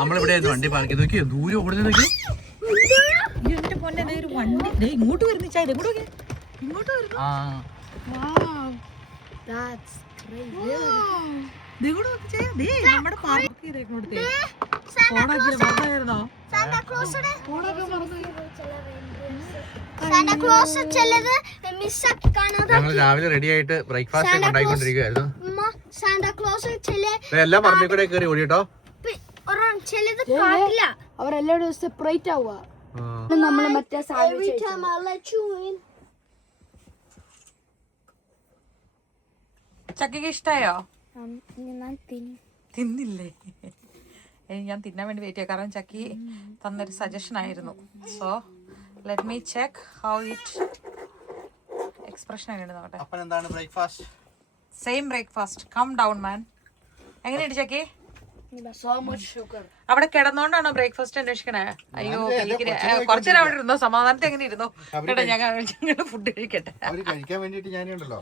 നമ്മളിവിടെ വണ്ടി പാർക്ക് ചെയ്ത് നോക്കിയോ, ദൂരം ഓടുന്ന നോക്കി. എന്റെ പൊന്നെ ഒരു വണ്ടി ഇങ്ങോട്ട് വരുന്നു. ചായ ഇങ്ങോട്ട് വരുന്നു. നമ്മുടെ പാർക്ക് ചെയ്തേക്കോടത്തെ ഞങ്ങൾ രാവിലെ റെഡി ആയിട്ട് ബ്രേക്ക്ഫാസ്റ്റ് ഉണ്ടായിക്കൊണ്ടിരിക്കുകയായിരുന്നു. എല്ലാം പറമ്പിൽ കൂടെ കയറി ഓടിട്ടോ. അവരെല്ലാവരും സെപ്പറേറ്റ് ആവുക. നമ്മള് മറ്റേ ചക്കയ്ക്ക് ഇഷ്ടായോ? തിന്നില്ലേ? ഞാൻ തിന്നാൻ വേണ്ടി വെയിറ്റ് ചെയ്യാം, കാരണം ചക്കി തന്നൊരു സജഷൻ ആയിരുന്നു. So let me check how it expression എങ്ങനെയുണ്ട് നോക്കട്ടെ. അപ്പോൾ എന്താണ് breakfast? Same breakfast. Come down man. എങ്ങനെയുണ്ട് ചക്കി? അവിടെ കിടന്നോണ്ടാണോ ബ്രേക്ക്ഫാസ്റ്റ് അന്വേഷിക്കണേ? അയ്യോ, കുറച്ചേരം അവിടെ ഇരുന്നോ, സമാധാനത്തെ എങ്ങനെ ഇരുന്നോ? കേട്ടോ, ഞങ്ങൾ ഫുഡ് കഴിക്കട്ടെ. കഴിക്കാൻ വേണ്ടിട്ട് ഞാനുണ്ടല്ലോ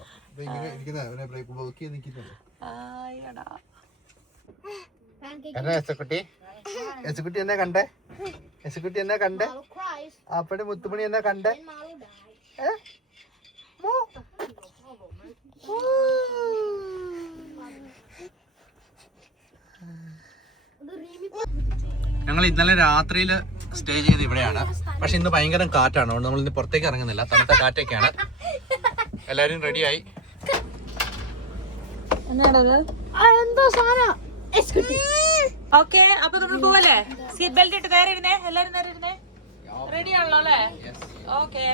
എന്നെ കണ്ടേ, എസുക്കുട്ടി എന്നെ കണ്ടേ, അപ്പടി മുത്തുമണി എന്നെ കണ്ടേ. ഞങ്ങൾ ഇന്നലെ രാത്രിയിൽ സ്റ്റേ ചെയ്ത് ഇവിടെയാണ്. പക്ഷെ ഇന്ന് ഭയങ്കര കാറ്റാണ്, അതുകൊണ്ട് നമ്മൾ ഇന്ന് പുറത്തേക്ക് ഇറങ്ങുന്നില്ല. തണുത്ത കാറ്റൊക്കെയാണ്. എല്ലാരും റെഡിയായി. ഓക്കെ, അപ്പൊ നമ്മൾ പോവല്ലേ? സീറ്റ് ബെൽറ്റ് ഇട്ട് നേരെ ഇരുന്നേ, എല്ലാരും നേരെ ഇരുന്നേ. റെഡി ആണല്ലോ അല്ലേ? ഓക്കെ.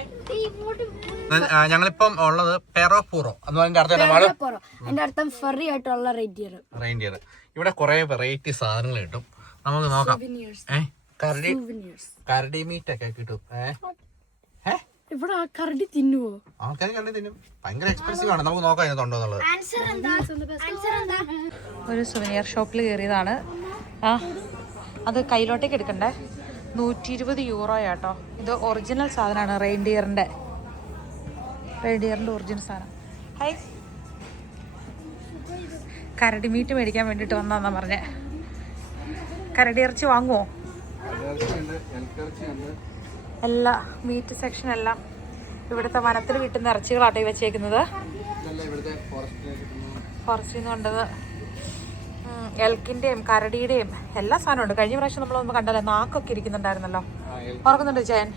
ഞങ്ങളിപ്പം ഉള്ളത് പെറോപൂറോ എന്ന് പറഞ്ഞ അർത്ഥം ഫെറി ആയിട്ടുള്ള റെയിൻഡിയർ. ഇവിടെ കുറെ വെറൈറ്റി സാധനങ്ങൾ കിട്ടും, നമുക്ക് നോക്കാം. കരടി മീറ്റ് ഒക്കെ കിട്ടും. ഇവിടെ കരടി തിന്നുവോ? ആൾക്കാർ കരടി തിന്നും. ഭയങ്കര എക്സ്പെൻസീവ് ആണ്, നമുക്ക് നോക്കാം ഇതിനകത്തുണ്ടോ എന്നുള്ളത്. ഒരു സുവനിയർ ഷോപ്പിൽ കയറിയതാണ്. അത് കയ്യിലോട്ടേക്ക് എടുക്കണ്ടേ. 120 യൂറോയാട്ടോ. ഇത് ഒറിജിനൽ സാധനമാണ്, റെയിൻഡിയറിന്റെ ഒറിജിനൽ സാധനം. ഹൈ, കരടി മീറ്റ് മേടിക്കാൻ വേണ്ടിട്ട് വന്നാന്നാ പറഞ്ഞേ. കരടി ഇറച്ചി വാങ്ങുവോ? എല്ലാ മീറ്റ് സെക്ഷൻ എല്ലാം ഇവിടുത്തെ വനത്തിൽ കിട്ടുന്ന ഇറച്ചികളാട്ടോ വെച്ചേക്കുന്നത്. ഫോറസ്റ്റിൽ നിന്ന് കൊണ്ടത് എൽക്കിന്റെയും കരടിയുടെയും എല്ലാ സാധനവും ഉണ്ട്. കഴിഞ്ഞ പ്രാവശ്യം നമ്മളൊന്നും കണ്ടല്ലോ, നാക്കൊക്കെ ഇരിക്കുന്നുണ്ടായിരുന്നല്ലോ, ഓർക്കുന്നുണ്ട് ജയൻ?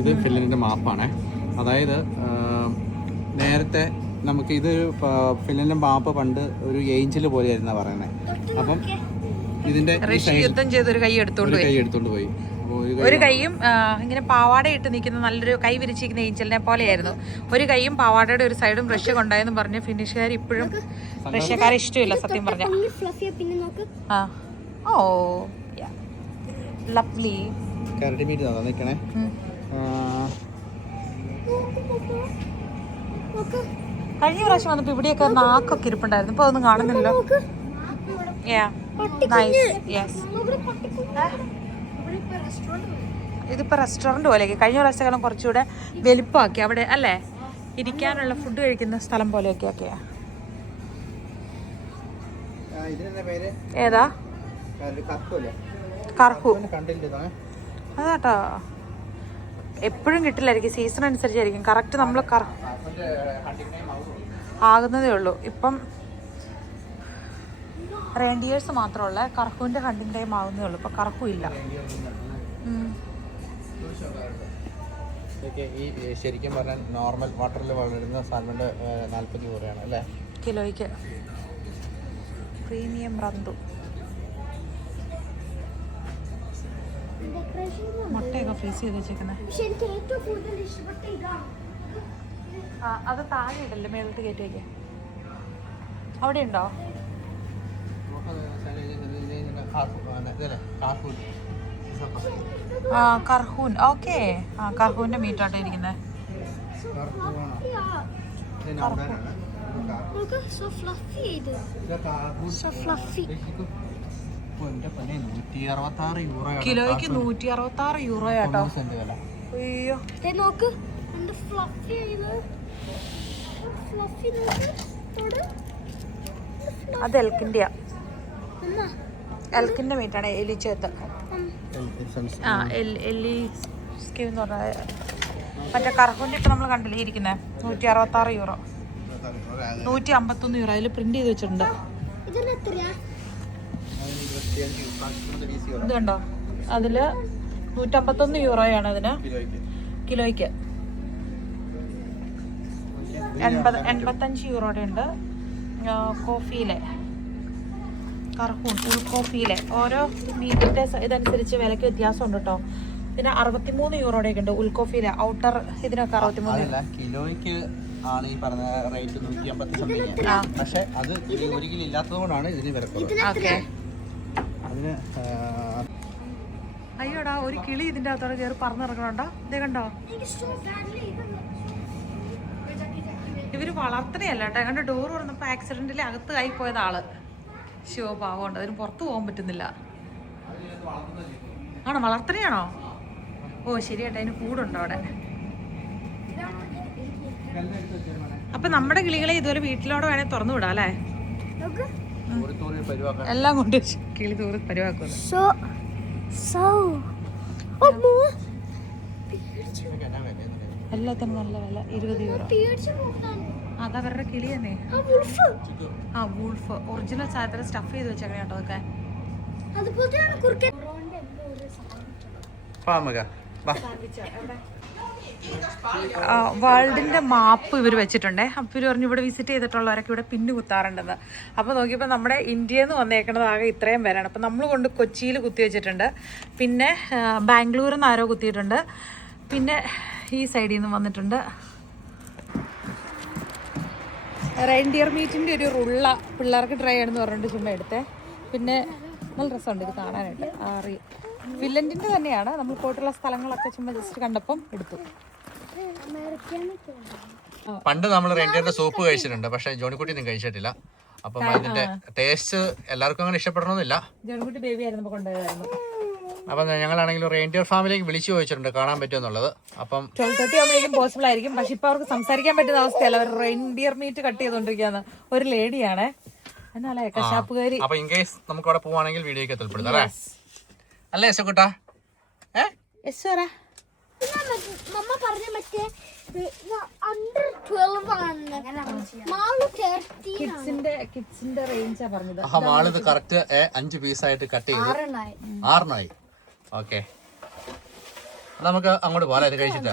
ഇത് ഫിൻലൻഡിന്റെ മാപ്പാണ്. അതായത് നേരത്തെ നമുക്ക് ഇത് ഫിൻലൻഡിന്റെ മാപ്പ് പണ്ട് ഒരു ഏഞ്ചൽ പോലെയായിരുന്നാ പറയുന്നത്. അപ്പം ഇതിന്റെ യുദ്ധം ചെയ്തൊരു കൈ എടുത്തോണ്ട് പോയി. ഒരു കൈയും ഇങ്ങനെ പാവാട ഇട്ട് നിൽക്കുന്ന നല്ലൊരു കൈ വിരിച്ചിരിക്കുന്ന ഏഞ്ചലിനെ പോലെയായിരുന്നു. ഒരു കൈയും പാവാടയുടെ ഒരു സൈഡും റഷ്യ കൊണ്ടായെന്ന് പറഞ്ഞ് ഫിനിഷുകാർ ഇപ്പോഴും റഷ്യക്കാരെ ഇഷ്ടമില്ല സത്യം പറഞ്ഞ. ഓ ലവ്ലി. കരടി മീറ്റ് നിൽക്കണേ. കഴിഞ്ഞ പ്രാവശ്യം വന്നപ്പോ ഇവിടെയൊക്കെ നാക്കൊക്കെ ഇരിപ്പുണ്ടായിരുന്നു, ഇപ്പൊ അതൊന്നും കാണുന്നില്ലല്ലോ. ഇതിപ്പോ റെസ്റ്റോറന്റ് പോലെയൊക്കെ, കഴിഞ്ഞ പ്രാവശ്യക്കാലം കുറച്ചുകൂടെ വലുപ്പമാക്കി അവിടെ അല്ലേ, ഇരിക്കാനുള്ള ഫുഡ് കഴിക്കുന്ന സ്ഥലം പോലെയൊക്കെ ഒക്കെയാ. ഏതാ? കർഹു. അതാട്ടോ, എപ്പോഴും കിട്ടില്ലായിരിക്കും, സീസൺ അനുസരിച്ചായിരിക്കും. കറക്റ്റ് നമ്മൾ ആകുന്നതേ ഉള്ളൂ. ഇപ്പം റെയിൻഡിയേഴ്സ് മാത്രമുള്ള കർഹുവിന്റെ ഹണ്ടിങ് ടൈം ആകുന്നേ ഉള്ളൂ. ഇപ്പൊ കർഹു ഇല്ല. ശരിക്കും പറഞ്ഞാൽ നോർമൽ വാട്ടറിൽ വളരുന്ന സാൽമണിന്റെ 40 യൂറോയാണ് അല്ലേ കിലോയ്ക്ക്. പ്രീമിയം റന്തു. മുട്ടയൊക്കെ ഫ്രീസ് ചെയ്ത് വെച്ചേക്കുന്നത്. അത് താഴെ ഇടല്ലേ, മേളിട്ട് കയറ്റി വയ്ക്കാം. അവിടെ ഉണ്ടോ? കർഹൂൻ. ഓക്കെ, കർഹൂന്റെ മീറ്റാട്ടോ ഇരിക്കുന്നത്. കിലോയ്ക്ക് 166 യൂറോയാട്ടോ. അയ്യോ, അത് എൽക്കിൻ്റെയാ, എൽക്കിൻ്റെ മീറ്റാണ് എലിച്ചേത്ത്. ആ എല്ലി സ്കീം എന്ന് പറഞ്ഞാൽ മറ്റേ കറക്കുണ്ടി ഇപ്പം നമ്മൾ കണ്ടില്ലേ ഇരിക്കുന്നത്, 166 യൂറോ, 151 യൂറോ. അതിൽ പ്രിന്റ് ചെയ്ത് വെച്ചിട്ടുണ്ട്. ഇത് കണ്ടോ, അതിൽ 151 യൂറോയാണ് അതിന് കിലോയ്ക്ക്. 85 യൂറോയുടെ ഉണ്ട്. കോഫിയിലെ കറക്കൂൺ ഉൾക്കോഫിയിലെ ഓരോ മീറ്റിൻ്റെ ഇതനുസരിച്ച് വിലയ്ക്ക് വ്യത്യാസമുണ്ട് കേട്ടോ. ഇതിന് 63 യൂറോയുടെയൊക്കെ ഉണ്ട് ഉൾക്കോഫിയിലെ. ഔട്ടർ ഇതിനൊക്കെ 63. കിലോയ്ക്ക് ആണ് ഈ പറഞ്ഞ റേറ്റ് 150 സംതിങ്. പക്ഷെ അത് 1 കിലോ ഇല്ലാത്തത് കൊണ്ടാണ് ഇതിന് വില കുറവ്. ഓക്കെ. അതിന് അയ്യോടാ, ഒരു കിളി ഇതിൻ്റെ അകത്തോടെ കയറി പറന്നിറങ്ങണുണ്ടോ? ഇതേ കണ്ടോ, ഇവര് വളർത്തണയല്ല കേട്ടോ. കണ്ട് ഡോർ തുറന്നപ്പോൾ ആക്സിഡന്റിൽ അകത്ത് ആയി പോയത് ആള്. ശിവ പാവമുണ്ട്, അതിന് പുറത്ത് പോകാൻ പറ്റുന്നില്ല. ആണോ, വളർത്തണയാണോ? ഓ ശരിയാട്ടെ, അതിന് കൂടുണ്ടോ അവിടെ? അപ്പൊ നമ്മുടെ കിളികളെ ഇതുപോലെ വീട്ടിലോടെ വേണേ തുറന്നു വിടാം അല്ലേ? എല്ലാം കൊണ്ട് കിളി തൂറി പരിവാക്കുന്നു. എല്ലാത്തിനും നല്ല വില, 20 യൂറോ. അതവരുടെ കിളി തന്നെ. ആ വൂൾഫ് ഒറിജിനൽ സാധനത്തിൽ സ്റ്റഫ് ചെയ്ത് വെച്ചേക്കണേ കേട്ടോ അതൊക്കെ. വേൾഡിന്റെ മാപ്പ് ഇവർ വെച്ചിട്ടുണ്ടേ. അപ്പോൾ ഇവർ പറഞ്ഞു ഇവിടെ വിസിറ്റ് ചെയ്തിട്ടുള്ളവരൊക്കെ ഇവിടെ പിന്നു കുത്താറുണ്ടെന്ന്. അപ്പോൾ നോക്കിയപ്പോൾ നമ്മുടെ ഇന്ത്യയിൽ നിന്ന് വന്നേക്കുന്നത് ആകെ ഇത്രയും പേരാണ്. അപ്പോൾ നമ്മൾ കൊണ്ട് കൊച്ചിയിൽ കുത്തി വെച്ചിട്ടുണ്ട്, പിന്നെ ബാംഗ്ലൂരിൽ നിന്ന് ആരോ കുത്തിയിട്ടുണ്ട്, പിന്നെ ഈ സൈഡിൽ നിന്ന് വന്നിട്ടുണ്ട്. റെയിൻഡിയർ മീറ്റിൻ്റെ ഒരു റുള്ള പിള്ളേർക്ക് ട്രൈ ചെയ്യണമെന്ന് പറഞ്ഞിട്ട് ചുമ്മാ എടുത്തേ. പിന്നെ നല്ല രസമുണ്ട് ഇത് കാണാനായിട്ട്. ഫിൻലൻഡിൻ്റെ തന്നെയാണ്. നമ്മൾ പോയിട്ടുള്ള സ്ഥലങ്ങളൊക്കെ ചുമ്മാ ജസ്റ്റ് കണ്ടപ്പം എടുത്തു. പണ്ട് നമ്മൾ റെയിൻഡിയറിന്റെ സൂപ്പ് കഴിച്ചിട്ടുണ്ട്, പക്ഷെ ജോണിക്കുട്ടി ഒന്നും കഴിച്ചിട്ടില്ല. അപ്പം അതിന്റെ ടേസ്റ്റ് എല്ലാവർക്കും അങ്ങനെ ഇഷ്ടപ്പെടണമെന്നില്ല. ജോണിക്കുട്ടി ബേബി ആയിരുന്നു കൊണ്ടുപോയതായിരുന്നു. അപ്പം ഞങ്ങളാണെങ്കിലും റെയിൻഡിയർ ഫാമിലേക്ക് വിളിച്ചു ചോദിച്ചിട്ടുണ്ട് കാണാൻ പറ്റുമെന്നുള്ളത്. അപ്പം 12:30 ആകുമ്പോഴേക്കും പോസിബിൾ ആയിരിക്കും. പക്ഷെ ഇപ്പൊ അവർക്ക് സംസാരിക്കാൻ പറ്റുന്ന അവസ്ഥയല്ല. അവർ റെയിൻഡിയർ മീറ്റ് കട്ട് ചെയ്തോണ്ടിരിക്കുകയാണ്. ഒരു ലേഡിയാണ്, എന്നാലേ കശാപ്പുകാരി. അപ്പൊ ഇൻ കേസ് നമുക്ക് അവിടെ പോവാണെങ്കിൽ വീഡിയോക്ക് എത്തിപ്പെടുത്താം അല്ലേ? അല്ലേ യശോക്കുട്ടാ? കിഡ്സിന്റെ റേഞ്ചാ പറഞ്ഞത്. മാള് ഇത് കറക്റ്റ് 5 പീസായിട്ട് കട്ട് ചെയ്ത് 6 ഓക്കെ. നമുക്ക് അങ്ങോട്ട് പോകാം. അത് കഴിച്ചിട്ടാ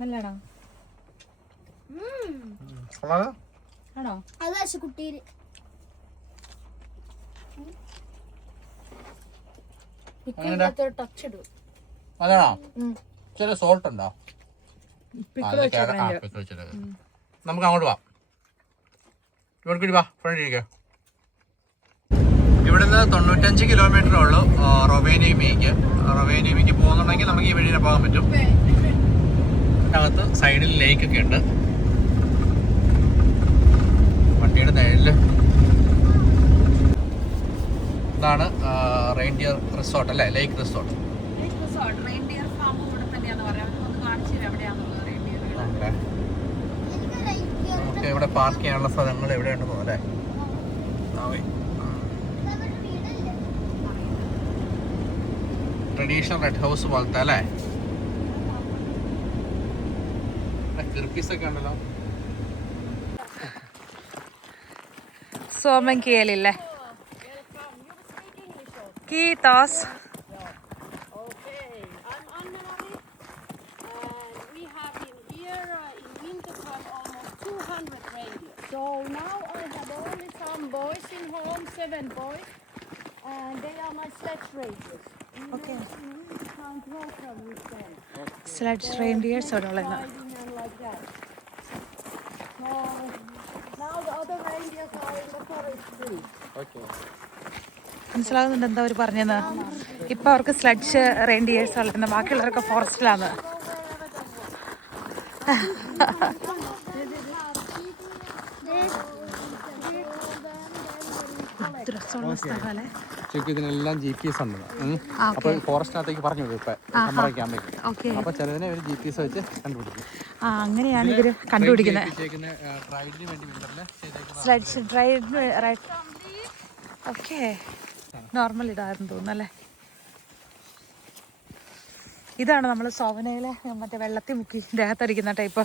നല്ലതാണോ? ആണോ? കുട്ടിയില് ടച്ച് ഇടും. അതാണോ? ചെറിയ സോൾട്ട് ഉണ്ടോ? നമുക്ക് അങ്ങോട്ട് പോവാം. ഇവിടെ വാ, ഫ്രണ്ട് ഇരിക്കാം. ഇവിടുന്ന് 95 കിലോമീറ്റർ ഉള്ളൂ റൊവേനിയമിക്ക് പോകുന്നുണ്ടെങ്കിൽ നമുക്ക് ഈ വഴിയെ പോകാൻ പറ്റും. അകത്ത് സൈഡിൽ ലേക്കൊക്കെ ഉണ്ട്. വണ്ടിയുടെ നേരില് ഇതാണ് റെയിൻഡിയർ റിസോർട്ട് അല്ലേ? ലേക്ക് റിസോർട്ട്. നമുക്ക് ഇവിടെ പാർക്ക് ചെയ്യാനുള്ള സ്ഥലങ്ങൾ എവിടെയുണ്ട് പോലെ. ട്രഡീഷണൽ റെഡ് ഹൗസ് പോലത്തെ അല്ലേ? കിർപ്പീസൊക്കെ ഉണ്ടല്ലോ. Soman കേളില്ലേ? Kiitos. Okay, I'm Anne-Mari, and we have in here in wintertime almost 200 reindeer. So now I have only some boys in home, 7 boys, and they are my sledge reindeers. Okay. We can't welcome with them. Sledge reindeers are all Riding and like that. So now the other reindeers are in the forest too. Okay. മനസ്സിലാകുന്നുണ്ട് എന്താ അവർ പറഞ്ഞത്? ഇപ്പൊ അവർക്ക് sludge reindeers വളർത്തുന്ന, ബാക്കിയുള്ളവരൊക്കെ ഫോറസ്റ്റിലാണ്. രസമുള്ള സ്ഥലമല്ലേ? Check ഇതിനെല്ലാം GPS ഉണ്ട്. അപ്പോൾ ഫോറസ്റ്റിനകത്തേക്ക് പറഞ്ഞു വിടും ഇപ്പം ക്യാമറയ്ക്ക്. ഓക്കെ. അപ്പോൾ ചിലതിനെ ഒരു GPS വെച്ച് കണ്ടുപിടിക്കും. അങ്ങനെയാണ് ഇവർ കണ്ടുപിടിക്കുന്നത്. ഓക്കെ, നോർമൽ ഇതായിരുന്നു തോന്നുന്നല്ലേ. ഇതാണ് നമ്മൾ സോവനയിലെ മറ്റേ വെള്ളത്തിൽ മുക്കി ദേഹത്തടിക്കുന്ന type.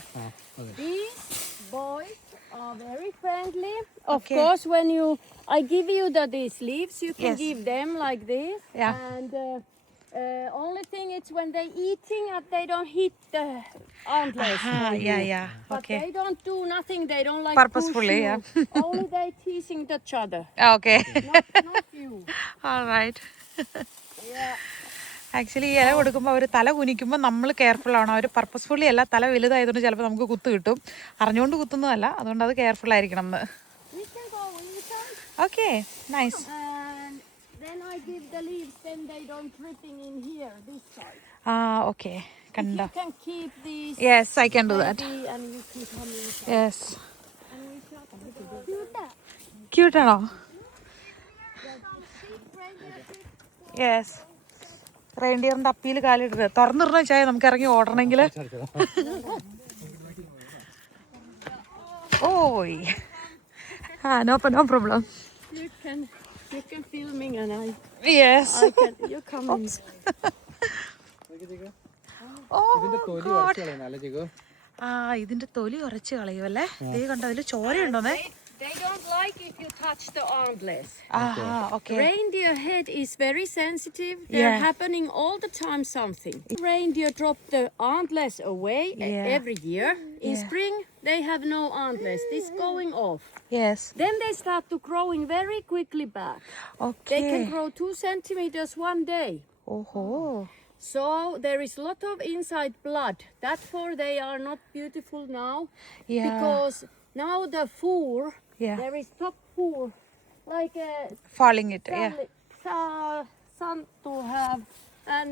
These boys are very friendly. Of course, when I give you these leaves, you can give them like this. Yeah. And only thing is when they eating, they don't hit the antlers. But Okay. they don't do nothing. They don't like Purposefully, push you. Only they teasing each other. Okay. Not you. All right. Yeah. Actually ഈ ഇല കൊടുക്കുമ്പോൾ അവർ തല കുനിക്കുമ്പോൾ നമ്മൾ careful ആണ്. അവർ purposefully അല്ല, തല വലുതായതുകൊണ്ട് ചിലപ്പോൾ നമുക്ക് കുത്ത് കിട്ടും. അറിഞ്ഞുകൊണ്ട് കുത്തുന്നതല്ല, അതുകൊണ്ട് അത് കെയർഫുൾ ആയിരിക്കണം എന്ന്. We can go inside. Okay, nice. And then I give the leaves, then they don't dripping in here, this side. Okay, കണ്ടോ. You can keep these. Yes, I can do that. And you can come inside. Yes. And we shut the door. ക്യൂട്ടാണോ? Yes. റെയിൻഡിയറിന്റെ അപ്പിയിൽ കാലിടരുത്. തുറന്നിടണം വെച്ചാൽ നമുക്ക് ഇറങ്ങി ഓടണമെങ്കിൽ. ഓയ്, no problem. You can filming and yes. I can. You come in. ഇതിന്റെ തൊലി ഉരച്ച് കളയുമല്ലേ. ദേ കണ്ടോ, അതിൽ ചോരയുണ്ടോന്നേ. They don't like if you touch the antlers. Okay. Reindeer head is very sensitive. They're happening all the time something. Reindeer drop the antlers away every year. In spring, they have no antlers. This going off. Yes. Then they start to growing very quickly back. Okay. They can grow 2 centimeters one day. Oh. So there is a lot of inside blood. Therefore they are not beautiful now. Yeah. Because now the fur, there is top fur, like a Falling it. sun to have and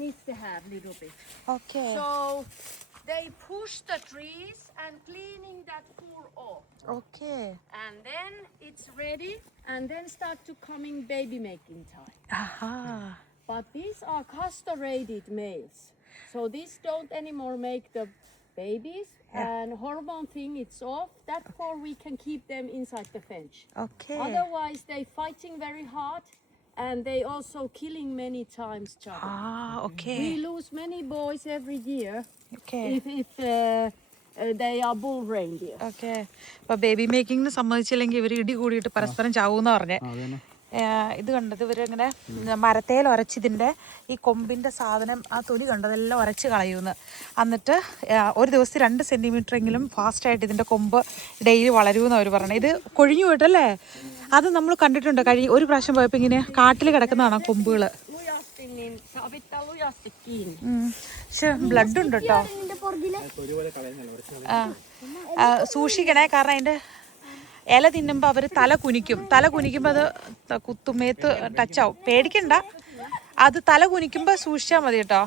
needs to have little bit. Okay. So they push the trees and cleaning that fur off. Okay. And then it's ready and then start to coming baby making time. Aha. But these are castrated males. So these don't anymore make the babies. And hormone thing, it's off. Therefore we can keep them inside the fence. Okay. Otherwise they fighting very hard. And they also killing many times child. Okay. We lose many boys every year Okay. if they are bull reindeer. Okay. അപ്പൊ baby മേക്കിങ്ങിന് സമ്മതിച്ചില്ലെങ്കിൽ ഇവർ ഇടി കൂടിയിട്ട് പരസ്പരം ചാവൂന്ന് പറഞ്ഞേ. ഇത് കണ്ടത് ഇവരിങ്ങനെ മരത്തേൽ ഉരച്ചിതിൻ്റെ ഈ കൊമ്പിൻ്റെ സാധനം, ആ തൊലി കണ്ടതെല്ലാം ഉരച്ച് കളയുമെന്ന്. എന്നിട്ട് ഒരു ദിവസത്തിൽ 2 സെൻറ്റിമീറ്ററെങ്കിലും ഫാസ്റ്റായിട്ട് ഇതിൻ്റെ കൊമ്പ് ഡെയിലി വളരുമെന്ന് അവർ പറഞ്ഞു. ഇത് കൊഴിഞ്ഞു പോയിട്ടല്ലേ, അത് നമ്മൾ കണ്ടിട്ടുണ്ട്. ഒരു പ്രാവശ്യം പോയപ്പോൾ ഇങ്ങനെ കാട്ടിൽ കിടക്കുന്നതാണ് കൊമ്പുകൾ. പക്ഷെ ബ്ലഡ് ഉണ്ട് കേട്ടോ. സൂക്ഷിക്കണേ, കാരണം അതിൻ്റെ ഇല തിന്നുമ്പോൾ അവർ തല കുനിക്കുമ്പോൾ അത് കുത്തുമേത്ത് ടച്ചാവും. പേടിക്കണ്ട, അത് തല കുനിക്കുമ്പോൾ സൂക്ഷിച്ചാൽ മതി കേട്ടോ.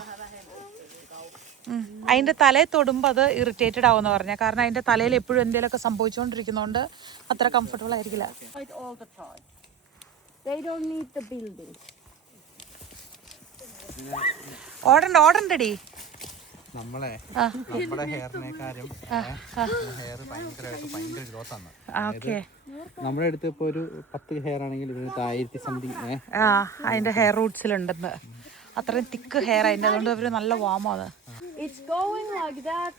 അതിൻ്റെ തലയിൽ തൊടുമ്പോൾ അത് ഇറിറ്റേറ്റഡ് ആവുമെന്ന് പറഞ്ഞാൽ, കാരണം അതിൻ്റെ തലയിൽ എപ്പോഴും എന്തെങ്കിലുമൊക്കെ സംഭവിച്ചുകൊണ്ടിരിക്കുന്നതുകൊണ്ട് അത്ര കംഫർട്ടബിൾ ആയിരിക്കില്ല. ഓടണ്ടടി. നമ്മുടെ ഹെയറിനെക്കാരും ഹെയർ ഭയങ്കര ഗ്രോത്ത് ആണ്. നമ്മുടെ അടുത്ത് ഇപ്പൊ ഒരു 10 ഹെയർ ആണെങ്കിൽ ഇതിനകത്ത് 1000 സംതിങ് അതിന്റെ ഹെയർ റൂട്ട്സിലുണ്ടെന്ന്. അത്രയും തിക്ക് ഹെയർ അതിന്റെ, അതുകൊണ്ട് അവര് നല്ല വാമാണ്. It's going like that.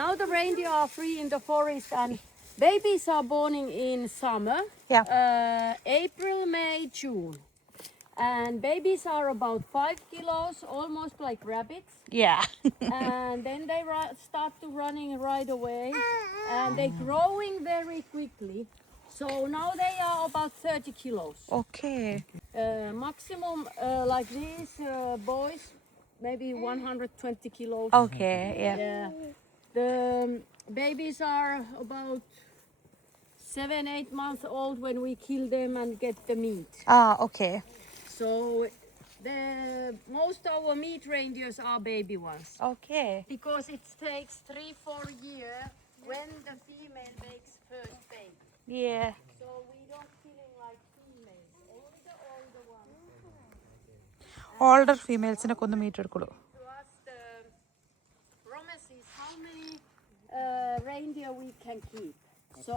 Now the reindeer are free in the forest and babies are born in summer. April, May, June. And babies are about 5 kilos, almost like rabbits. Yeah. And then they start to running right away. And they're growing very quickly. So now they are about 30 kilos. Okay. Maximum like these boys, maybe 120 kilos. Okay, yeah. The babies are about 7-8 months old when we kill them and get the meat. Okay. So most our meat reindeers are baby ones. Okay. Because it takes 3-4 years when the female makes first baby. Yeah. So we don't killing like females, only the older older ഫീമെയിൽസിനൊക്കെ ഒന്ന് meat എടുക്കുള്ളൂ. to us the promise is how many reindeer we can keep. So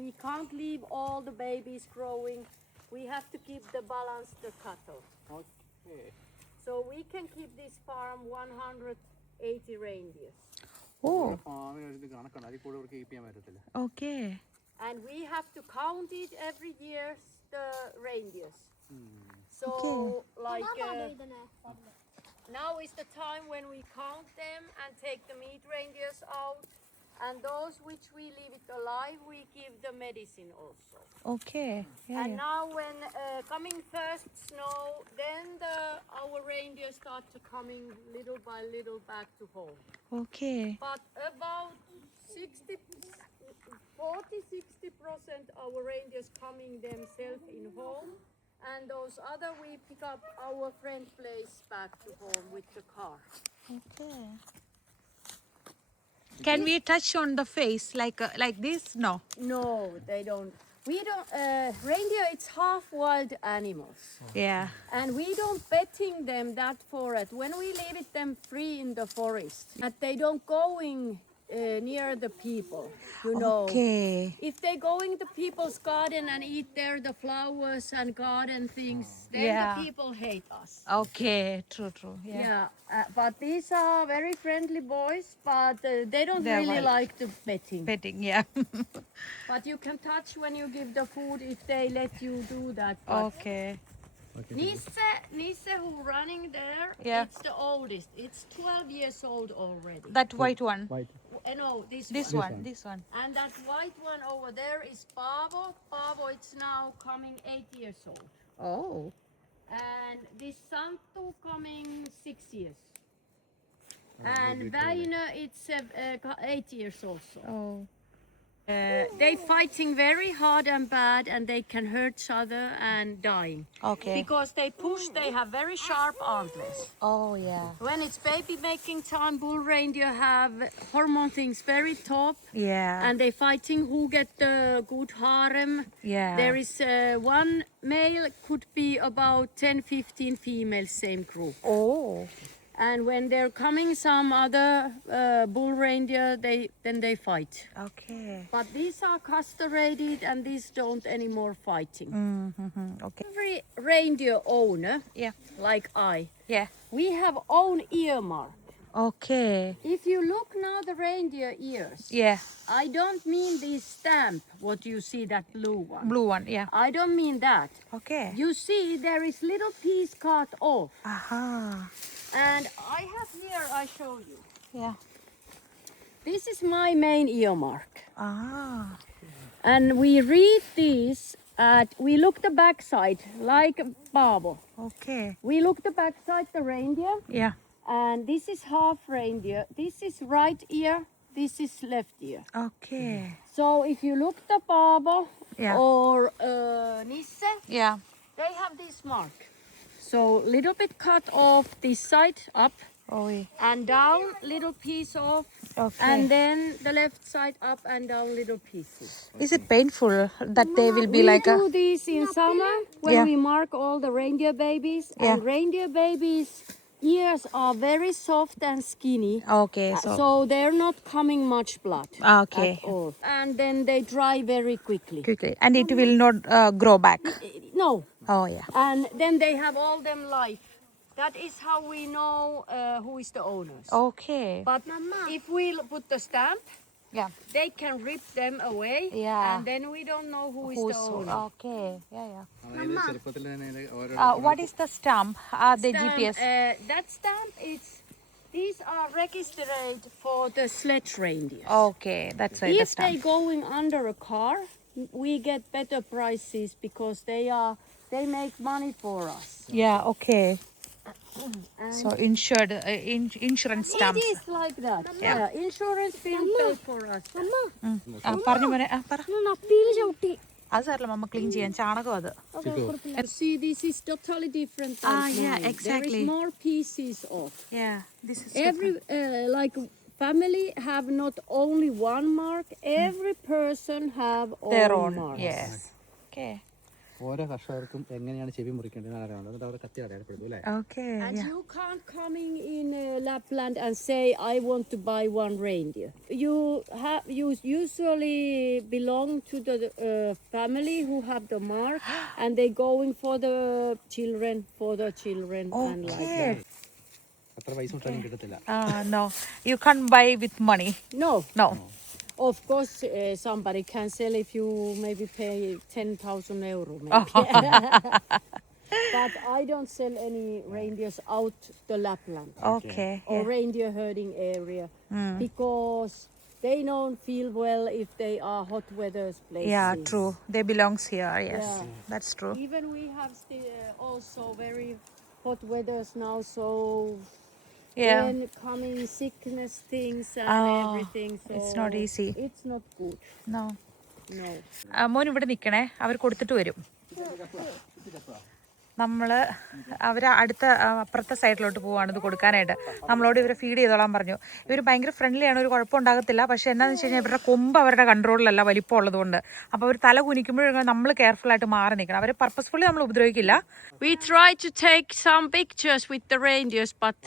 we can't leave all the babies growing. We have to keep the balance the cattle. Okay. So we can keep this farm 180 reindeers. Oh, ഫാമിന് ഒരു കണക്കാണ്, അതിൽ കൂടുതൽ keep ചെയ്യാൻ പറ്റത്തില്ല. okay. And we have to count it every year, the reindeers. So like now is the time when we count them and take the meat reindeers out. And those which we leave it alive, we give the medicine also. Okay. Yeah, And yeah. now when coming first snow, then our reindeer start to coming little by little back to home. Okay. But about 40-60% our reindeers coming themselves in home. And those other we pick up our friend place back to home with the car. Okay. Can we touch on the face like this? No. No, they don't. We don't. Reindeer, it's half wild animals, Yeah. and we don't petting them that for it. When we leave it them free in the forest, that they don't going near the people. You know. Okay. If they go in the people's garden and eat there the flowers and garden things, then Yeah. the people hate us. Okay. True. Yeah. Yeah, but these are very friendly boys, but they don't They're really wild. like the petting. Petting. Yeah. But you can touch when you give the food if they let you do that. But Okay. Nisse who running there, Yeah. it's the oldest. It's 12 years old already. That white one. No, this This one. one. This one. And that white one over there is Paavo. Paavo, it's now coming 8 years old. Oh. And this Santtu coming 6 years. And Väinö, it's 8 years also. Oh. They fighting very hard and bad, and they can hurt each other and dying. Okay. Because they push, they have very sharp antlers. Oh yeah. When it's baby making time, bull reindeer have hormone things very top, Yeah. and they fighting who get the good harem. Yeah. There is one male could be about 10-15 females, same group. Oh. And when they're coming some other bull reindeer, then they fight. Okay. But these are castrated and these don't anymore fighting. Mm-hmm. Okay. Every reindeer owner, Yeah. like I, Yeah. we have own earmark. Okay. If you look now the reindeer ears, Yeah. I don't mean this stamp, what you see that blue one. Blue one. Yeah. I don't mean that. Okay. You see there is little piece cut off. Aha. And I have here, I show you. Yeah. This is my main earmark. Ah. And we read this we look the backside like Paavo. Okay. We look the backside the reindeer, Yeah. and this is half reindeer. This is right ear, this is left ear. Okay. So if you look the Paavo Yeah. or Nisse, Yeah. they have this mark. So little bit cut off this side up Oh. Yeah. and down, little piece off, Okay. and then the left side up and down little pieces. Is it painful that they will be We like a? do this in summer when Yeah. we mark all the reindeer babies. Yeah. And reindeer babies' ears are very soft and skinny. Okay. So. So they're not coming much blood Okay. at all. And then they dry very quickly. Quickly, and it will not grow back. No. Oh yeah. And then they have all them life. That is how we know who is the owners. Okay. But if we put the stamp, Yeah. they can rip them away. Yeah. And then we don't know who is the owner. Okay. Yeah. അതായത് ചെറുപ്പത്തിൽ തന്നെ ഇതിനെ ഓരോ What is the stamp? The Stamp, GPS. that stamp is. These are registered for the sledge reindeer. Okay, that's why the If they stamp. going under a car, we get better prices because they make money for us. Yeah. Okay. And So insured insurance stamps. it is like that. Yeah. Insurance being paid for us. പറഞ്ഞു മോനെ പറ അത് സാരല്ല മമ്മ clean ചെയ്യാൻ ചാണകം അത് You see, this is totally different than Ah, yeah, mine. exactly. There is more pieces of. yeah this is Every like family have not only one mark. Every person have their own own marks. yes okay ഓരോ കർഷകർക്കും എങ്ങനെയാണ് ചെവി മുറിക്കേണ്ടത് അറിയാവുന്നത്. എന്നിട്ട് അവർ കത്തി അടയാളപ്പെടുത്തും അല്ലേ? Okay. And you can't come in Lapland and say, I want to buy one reindeer. You usually belong to the family who have the mark, and they going for the children, and like that. അത്ര പൈസ കൊടുത്താലും കിട്ടത്തില്ല. No, you can't buy with money. No. No. Of course, somebody can sell if you maybe pay 10,000 euro. Maybe. But I don't sell any reindeers out the Lapland Okay. or reindeer herding area because they don't feel well if they are hot weather places. Yeah, true. They belongs here. Yes, Yeah. that's true. Even we have also very hot weathers now, so Yeah. then coming sickness things and everything. So it's not easy. It's not good. No. No. മോൻ ഇവിടെ നിൽക്കണേ, അവർ കൊടുത്തിട്ട് വരും. നമ്മൾ അവർ അടുത്ത അപ്പുറത്തെ സൈഡിലോട്ട് പോവാണ് ഇത് കൊടുക്കാനായിട്ട്. നമ്മളോട് ഇവരെ ഫീഡ് ചെയ്തോളാൻ പറഞ്ഞു. ഇവർ ഭയങ്കര ഫ്രണ്ട്ലിയാണ്, ഒരു കുഴപ്പമുണ്ടാകത്തില്ല. പക്ഷേ എന്താണെന്ന് വെച്ച് കഴിഞ്ഞാൽ ഇവരുടെ കൊമ്പ് അവരുടെ കൺട്രോളിലല്ല, വലിപ്പം ഉള്ളതുകൊണ്ട്. അപ്പോൾ അവർ തല കുനിക്കുമ്പോഴും നമ്മൾ കെയർഫുള്ളായിട്ട് മാറി നിൽക്കണം. അവരെ പർപ്പസ്ഫുള്ളി നമ്മൾ ഉപദ്രവിക്കില്ല. We try to take some pictures with the reindeers, but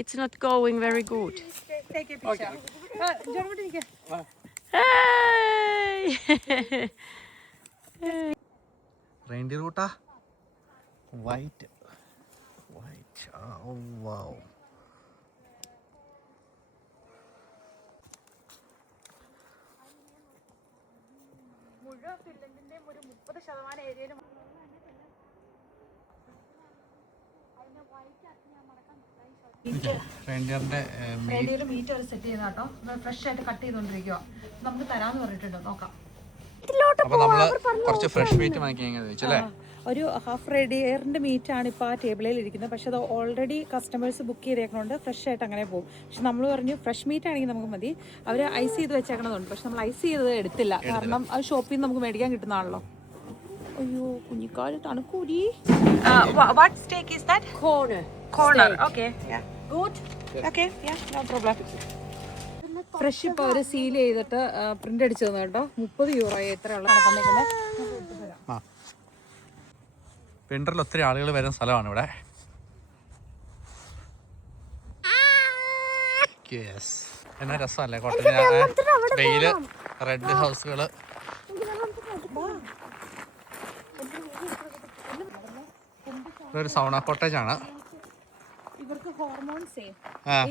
it's not going very good. Hey! Reindeer കൂട്ടാ വൈറ്റ് വാവ്. മുഴുവൻ ഫിൻലൻഡിന്റെയും ഒരു 30% ഏരിയയിലും റെയിൻഡിയറിന്റെ റെഡിയിൽ മീറ്റ് അവർ സെറ്റ് ചെയ്യുന്ന കേട്ടോ. ഫ്രഷ് ആയിട്ട് കട്ട് ചെയ്തോണ്ടിരിക്കുക. നമുക്ക് തരാന്ന് പറഞ്ഞിട്ടുണ്ട്, നോക്കാം. അപ്പൊ നമ്മള് കുറച്ച് ഫ്രഷ് മീറ്റ് വാങ്ങിക്കല്ലേ? ഒരു ഹാഫ് റെഡിയറിന്റെ മീറ്റ് ആണ് ഇപ്പോൾ ആ ടേബിളിൽ ഇരിക്കുന്നത്. പക്ഷെ അത് ഓൾറെഡി കസ്റ്റമേഴ്സ് ബുക്ക് ചെയ്തേക്കണോണ്ട് ഫ്രഷ് ആയിട്ട് അങ്ങനെ പോകും. പക്ഷെ നമ്മൾ പറഞ്ഞു ഫ്രഷ് മീറ്റ് ആണെങ്കിൽ നമുക്ക് മതി. അവർ ഐസ് ചെയ്ത് വെച്ചേക്കണതുണ്ട്, പക്ഷെ നമ്മൾ ഐസ് ചെയ്തത് എടുത്തില്ല. കാരണം അത് ഷോപ്പിൽ നിന്ന് നമുക്ക് മേടിക്കാൻ കിട്ടുന്നതാണല്ലോ. അയ്യോ കുഞ്ഞിക്കാല് തണുക്കൂടി. What steak is that? Corner. Okay. Yeah. Good. Okay. Yeah. No problem. Fresh ഇപ്പോൾ അവർ സീൽ ചെയ്തിട്ട് പ്രിന്റ് അടിച്ചു തന്നു കേട്ടോ. 30 യൂറോ എത്രയുള്ള തന്നിരിക്കുന്നത്. വിന്ററിൽ ഒത്തിരി ആളുകൾ വരുന്ന സ്ഥലമാണ് ഇവിടെ. എന്നാ രസമല്ലേ കോട്ടയം? വെയില്, റെഡ് ഹൗസുകള്. ഇതൊരു സൗണ കോട്ടേജ് ആണ്. ഇവർക്ക് ഹോർമോൺസേ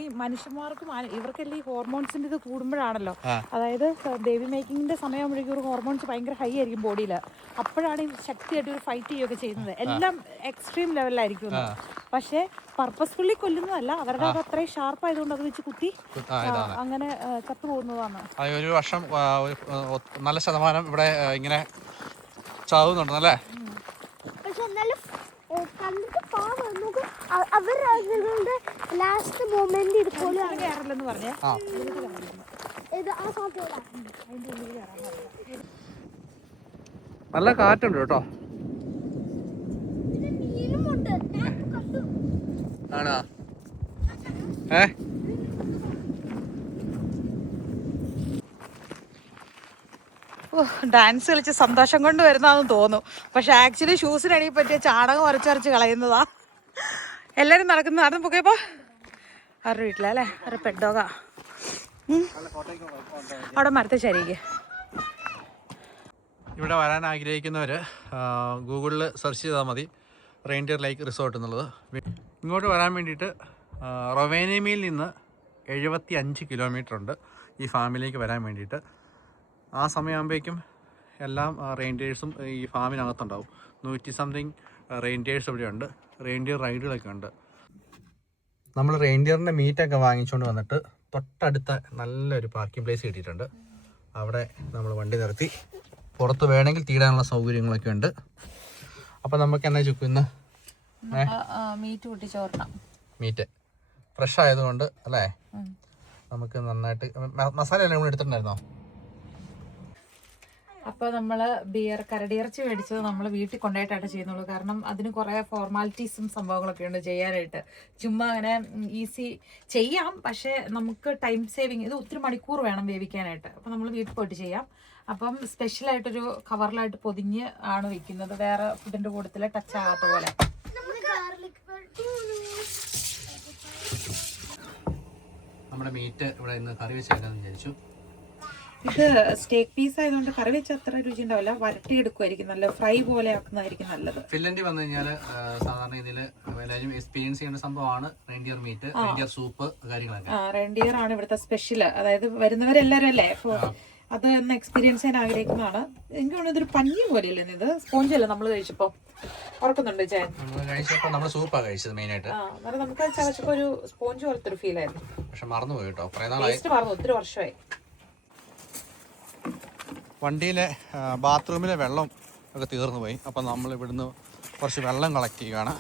ഈ മനുഷ്യന്മാർക്കും ഇവർക്കെല്ലാം ഈ ഹോർമോൺസിന്റെ ഇത് കൂടുമ്പോഴാണല്ലോ, അതായത് ബേബി മേക്കിങ്ങിന്റെ സമയമാകുമ്പോഴേക്കും ഒരു ഹോർമോൺസ് ഭയങ്കര ഹൈ ആയിരിക്കും ബോഡിയിൽ. അപ്പോഴാണ് ഈ ശക്തിയായിട്ട് ഒരു ഫൈറ്റ് ചെയ്യുകയൊക്കെ ചെയ്യുന്നത്. എല്ലാം എക്സ്ട്രീം ലെവലിലായിരിക്കും. പക്ഷെ പർപ്പസ്ഫുള്ളി കൊല്ലുന്നതല്ല, അവരുടെ അത് അത്രയും ഷാർപ്പ് ആയതുകൊണ്ട് അത് വെച്ച് കുത്തി അങ്ങനെ ചത്തു പോകുന്നതാണ്. ഒരു വർഷം നല്ല ശതമാനം ഇവിടെ ഇങ്ങനെ ചാവുന്നുണ്ടെന്നല്ലേ? അവരുടെ ലാസ്റ്റ് മൊമെന്റ് ഇതുപോലെ കേരളെന്ന് പറഞ്ഞേ. നല്ല കാറ്റുണ്ട് കേട്ടോ. ആണോ? ഡാൻസ് കളിച്ച് സന്തോഷം കൊണ്ട് വരുന്നതാണെന്ന് തോന്നും. പക്ഷെ ആക്ച്വലി ഷൂസിനടിയിൽ പറ്റിയ ചാണകം അരച്ചരച്ച് കളയുന്നതാ. എല്ലാരും നടക്കുന്ന നടന്നു പോകേപ്പോ അവരുടെ വീട്ടിലല്ലേ, അവരുടെ പെഡോക അവിടെ മരത്തെ ശരിക്ക്. ഇവിടെ വരാൻ ആഗ്രഹിക്കുന്നവർ ഗൂഗിളിൽ സെർച്ച് ചെയ്താൽ മതി റെയിൻഡിയർ ലേക്ക് റിസോർട്ട് എന്നുള്ളത്. ഇങ്ങോട്ട് വരാൻ വേണ്ടിയിട്ട് റൊവേനിയയിൽ നിന്ന് 75 കിലോമീറ്റർ ഉണ്ട് ഈ ഫാമിലേക്ക് വരാൻ വേണ്ടിയിട്ട്. ആ സമയമാകുമ്പോഴേക്കും എല്ലാം റെയിൻഡിയേഴ്സും ഈ ഫാമിനകത്തുണ്ടാവും. 100 സംതിങ് റെയിൻഡിയേഴ്സ് ഇവിടെയുണ്ട്. റെയിൻഡിയർ റൈഡുകളൊക്കെ ഉണ്ട്. നമ്മൾ റെയിൻഡിയറിൻ്റെ മീറ്റൊക്കെ വാങ്ങിച്ചുകൊണ്ട് വന്നിട്ട് തൊട്ടടുത്ത നല്ലൊരു പാർക്കിംഗ് പ്ലേസ് കിട്ടിയിട്ടുണ്ട്. അവിടെ നമ്മൾ വണ്ടി നിർത്തി പുറത്ത് വേണമെങ്കിൽ തീടാനുള്ള സൗകര്യങ്ങളൊക്കെ ഉണ്ട്. അപ്പോൾ നമുക്ക് എന്നാ ചുക്കുന്ന മീറ്റ് കൂട്ടിച്ചോറണം. മീറ്റ് ഫ്രഷ് ആയതുകൊണ്ട് അല്ലേ, നമുക്ക് നന്നായിട്ട് മസാല എല്ലാം കൂടെ എടുത്തിട്ടുണ്ടായിരുന്നോ? അപ്പോൾ നമ്മൾ കരടിയിറച്ചി മേടിച്ചത് നമ്മൾ വീട്ടിൽ കൊണ്ടുപോയിട്ടായിട്ട് ചെയ്യുന്നുള്ളൂ. കാരണം അതിന് കുറേ ഫോർമാലിറ്റീസും സംഭവങ്ങളൊക്കെ ഉണ്ട് ചെയ്യാനായിട്ട്. ചുമ്മാ അങ്ങനെ ഈസി ചെയ്യാം, പക്ഷേ നമുക്ക് ടൈം സേവിങ്, ഇത് ഒത്തിരി മണിക്കൂർ വേണം വേവിക്കാനായിട്ട്. അപ്പോൾ നമ്മൾ വീട്ടിൽ പോയിട്ട് ചെയ്യാം. അപ്പം സ്പെഷ്യലായിട്ടൊരു കവറിലായിട്ട് പൊതിഞ്ഞ് ആണ് വെക്കുന്നത്, വേറെ ഫുഡിൻ്റെ കൂട്ടത്തിൽ ടച്ച് ആകാത്ത പോലെ. നമ്മുടെ മീറ്റ് ഇവിടെ ഇന്ന് കറി വെച്ചേക്കാന്ന് വിചാരിച്ചു. ഇത് സ്റ്റേക്ക് പീസ് ആയതുകൊണ്ട് കറി വെച്ച അത്ര രുചി ഉണ്ടാവില്ല, വരട്ടി എടുക്കുമായിരിക്കും, നല്ല ഫ്രൈ പോലെ ആക്കുന്നതായിരിക്കും നല്ലത്. ഫിൻലൻഡിൽ വന്നു കഴിഞ്ഞാൽ സാധാരണ ഇതിൽ എല്ലാവരും എക്സ്പീരിയൻസ് ചെയ്യുന്ന സംഭവമാണ് റെയിൻഡിയർ മീറ്റ്, റെയിൻഡിയർ സൂപ്പ് കാര്യങ്ങളൊക്കെ. റെയിൻഡിയർ ആണ് ഇവിടുത്തെ സ്പെഷ്യൽ, അതായത് വരുന്നവരെല്ലാവരും അല്ലേ അത് ഒന്ന് എക്സ്പീരിയൻസ് ചെയ്യാൻ ആഗ്രഹിക്കുന്നതാണ്. എനിക്ക് തോന്നുന്നു ഇതൊരു പഞ്ഞി പോലെയല്ലേ, ഇത് സ്പോഞ്ച് അല്ലേ നമ്മൾ കഴിച്ചപ്പോ, ഓർക്കുന്നുണ്ട് ചേ? നമ്മൾ കഴിച്ചപ്പോൾ നമ്മൾ സൂപ്പാണ് കഴിച്ചത് മെയിനായിട്ട്. അന്നേരം നമുക്ക് ചവച്ചപ്പോൾ ഒരു സ്പോഞ്ച് പോലത്തെ ഒരു ഫീൽ ആയിരുന്നു. പക്ഷെ മറന്നുപോയി കേട്ടോ, കുറേ നാളായി. മറന്നു, ഒത്തിരി വർഷമായി. വണ്ടിയിലെ ബാത്റൂമിലെ വെള്ളം ഒക്കെ തീർന്നു പോയി. അപ്പം നമ്മൾ ഇവിടുന്ന് കുറച്ച് വെള്ളം കളക്ട് ചെയ്യുകയാണ്,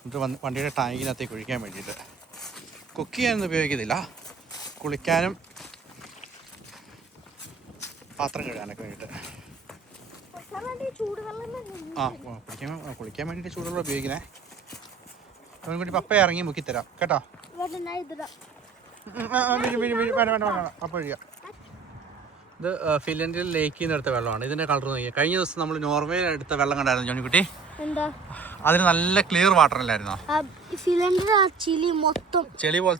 എന്നിട്ട് വണ്ടിയുടെ ടാങ്കിനകത്തേക്ക് ഒഴിക്കാൻ വേണ്ടിയിട്ട്. കുക്ക് ചെയ്യാനൊന്നും ഉപയോഗിക്കത്തില്ല, കുളിക്കാനും പാത്രം കഴുകാനൊക്കെ വേണ്ടിയിട്ട്. കുളിക്കാൻ വേണ്ടിയിട്ട് ചൂടുവെള്ളം ഉപയോഗിക്കണേ. അവൻ കൂടി പപ്പ ഇറങ്ങി മുക്കിത്തരാം കേട്ടോ. പപ്പ ഒഴിയാം. ഇത് ഫിൻലൻഡിൽ ലേക്കിൽ നിന്ന് എടുത്ത വെള്ളമാണ്. ഇതിന്റെ കളർ നോക്കിയാൽ കഴിഞ്ഞ ദിവസം നമ്മൾ നോർവേയിൽ എടുത്ത വെള്ളം കണ്ടായിരുന്നു ജോണിക്കുട്ടി. അതിന് നല്ല ക്ലിയർ വാട്ടർ അല്ലായിരുന്നോ?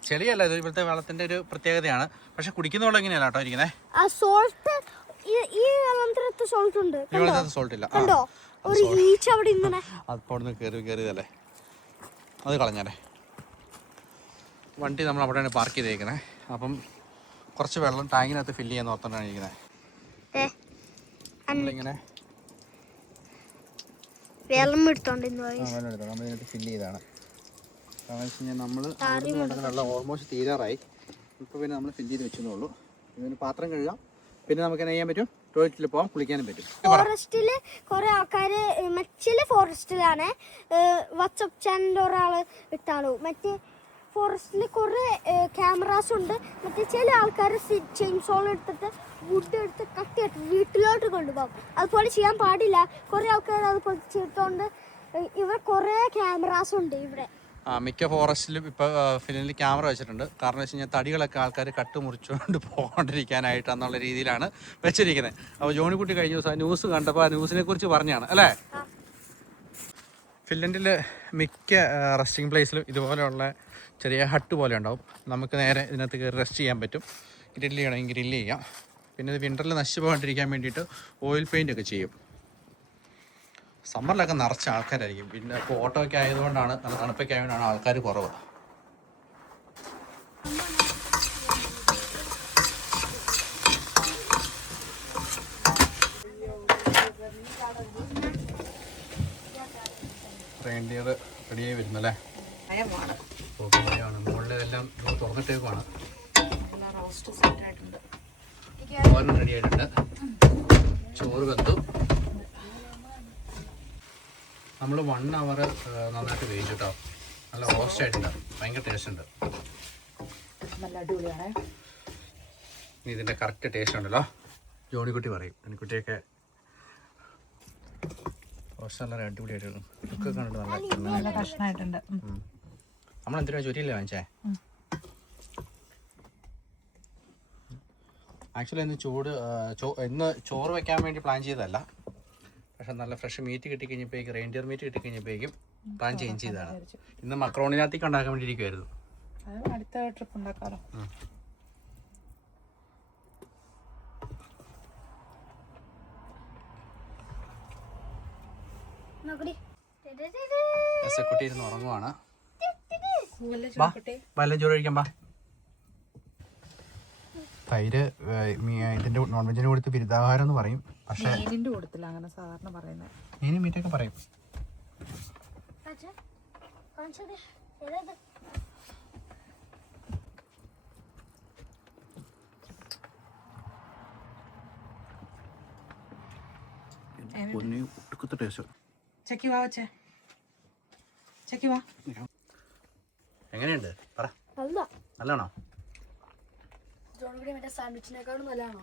ചെളിയല്ല, ഇത് ഇവിടുത്തെ വെള്ളത്തിന്റെ ഒരു പ്രത്യേകതയാണ്. പക്ഷെ കുടിക്കുന്ന വെള്ളം എങ്ങനെയല്ല കേട്ടോ ഇരിക്കുന്നത്. സോൾട്ട് ഇല്ല, അപ്പോൾ കയറിയതല്ലേ, അത് കളഞ്ഞാലേ. വണ്ടി നമ്മൾ അവിടെയാണ് പാർക്ക് ചെയ്തേക്കുന്നത്. അപ്പം കുറച്ച് വെള്ളം ടാങ്കിനകത്ത് ഫില്ല് ചെയ്യാൻ ഓർത്തോണ്ടാണ് ഇരിക്കുന്നത്. നമ്മളിങ്ങനെ നമ്മളിതിനകത്ത് ഫില്ല് ചെയ്താണ്. കാരണം വെച്ച് കഴിഞ്ഞാൽ നമ്മൾ വെള്ളം ഓൾമോസ്റ്റ് തീരാറായി. ഇപ്പോൾ പിന്നെ നമ്മൾ ഫില്ല് ചെയ്ത് വെച്ചെന്നുള്ളൂ. ഇതിന് പാത്രം കഴുകാം, പിന്നെ നമുക്ക് ചെയ്യാൻ പറ്റും, ടോയ്ലറ്റിൽ പോകാം, കുളിക്കാനും പറ്റും. ഫോറസ്റ്റില് കുറെ ആൾക്കാര് മച്ചില് ഫോറസ്റ്റിലാണ് വാട്സപ്പ് ചാനലിൽ ഒരാള് ഇട്ടാളൂ. മറ്റേ ഫോറസ്റ്റിൽ കുറെ ക്യാമറാസ് ഉണ്ട്. മറ്റേ ചില ആൾക്കാർ ചെയിൻസോൾ എടുത്തിട്ട് വുഡ് എടുത്ത് കട്ടിയിട്ട് വീട്ടിലോട്ട് കൊണ്ടുപോകും. അതുപോലെ ചെയ്യാൻ പാടില്ല. കുറെ ആൾക്കാർ അതുപോലെ ചെയ്തോണ്ട് ഇവിടെ കുറെ ക്യാമറാസ് ഉണ്ട് ഇവിടെ. മിക്ക ഫോറസ്റ്റിലും ഇപ്പോൾ ഫിലിമിൽ ക്യാമറ വെച്ചിട്ടുണ്ട്. കാരണം വെച്ച് കഴിഞ്ഞാൽ തടികളൊക്കെ ആൾക്കാർ കട്ട് മുറിച്ചുകൊണ്ട് പോകാണ്ടിരിക്കാനായിട്ടെന്നുള്ള രീതിയിലാണ് വെച്ചിരിക്കുന്നത്. അപ്പോൾ ജോണിക്കുട്ടി കഴിഞ്ഞ ദിവസം ന്യൂസ് കണ്ടപ്പോൾ ആ ന്യൂസിനെ കുറിച്ച് പറഞ്ഞാണ് അല്ലേ. ഫിൻലൻഡിൽ മിക്ക റെസ്റ്റിംഗ് പ്ലേസിലും ഇതുപോലെയുള്ള ചെറിയ ഹട്ട് പോലെ ഉണ്ടാവും. നമുക്ക് നേരെ ഇതിനകത്ത് കയറി റെസ്റ്റ് ചെയ്യാൻ പറ്റും. ഗ്രില്ല് ചെയ്യണമെങ്കിൽ ഗ്രില്ല് ചെയ്യാം. പിന്നെ ഇത് വിൻ്ററിൽ നശിച്ചു പോകാണ്ടിരിക്കാൻ വേണ്ടിയിട്ട് ഓയിൽ പെയിൻ്റ് ഒക്കെ ചെയ്യും. സമ്മറിലൊക്കെ നിറച്ച ആൾക്കാരായിരിക്കും. പിന്നെ ഇപ്പോൾ ഓട്ടോ ഒക്കെ ആയതുകൊണ്ടാണ്, നല്ല തണുപ്പൊക്കെ ആയതുകൊണ്ടാണ് ആൾക്കാർ കുറവ്. റെയിൻഡിയർ റെഡിയായി വരുന്നല്ലേ. മുകളിലെല്ലാം തുറന്നിട്ടേക്കുവാണ്. ഓരോ റെഡി ആയിട്ടുണ്ട്. ചോറ് വെന്തു. നമ്മൾ 1 hour നന്നായിട്ട് വേവിച്ചു കേട്ടോ. നല്ല റോസ്റ്റ് ആയിട്ടുണ്ട്, ഭയങ്കര ടേസ്റ്റ് ഉണ്ട്. ഇതിൻ്റെ കറക്റ്റ് ടേസ്റ്റ് ഉണ്ടല്ലോ. ജോണിക്കുട്ടി പറയും, ജോണിക്കുട്ടിയൊക്കെ റോസ്റ്റ് നല്ല അടിപൊളിയായിട്ടുണ്ട്. ഒക്കെ കണ്ടിട്ട് നല്ല കഷ്ണമായിട്ടുണ്ട്. നമ്മൾ എന്തിനാ ചുരിയല്ലേ വാങ്ങിച്ചേ? ആക്ച്വലി ഇന്ന് ചോറ് വെക്കാൻ വേണ്ടി പ്ലാൻ ചെയ്തതല്ല. പക്ഷെ നല്ല ഫ്രഷ് മീറ്റ് കിട്ടിക്കഴിഞ്ഞപ്പോഴേക്കും, റെയിൻഡിയർ മീറ്റ് കിട്ടിക്കഴിഞ്ഞപ്പോഴേക്കും പ്ലാൻ ചേഞ്ച് ചെയ്തതാണ്. ഇന്ന് മക്രോണിനകത്തേക്ക് ഉണ്ടാക്കാൻ വേണ്ടി ഇരിക്കുമായിരുന്നു. അടുത്ത ട്രിപ്പ് ഉണ്ടാക്കാമല്ലോ. കുട്ടി ഇരുന്ന് ഉറങ്ങുവാണ്. വല്ല ചോറ് കഴിക്കാൻ പാ. തൈര് ഇതിന്റെ നോൺ വെജിന് കൊടുത്ത് ബിരുദാഹാരം എന്ന് പറയും. പക്ഷേ മീനിന്റെ കൂട്ടത്തില്ല അങ്ങനെ സാധാരണ പറയുന്നത്. മീനും മീറ്റൊക്കെ പറയും. എങ്ങനെയുണ്ട് പറ. നല്ലതാണോ? മറ്റേ സാൻഡ്വിച്ചിനേക്കാളും നല്ലതാണോ?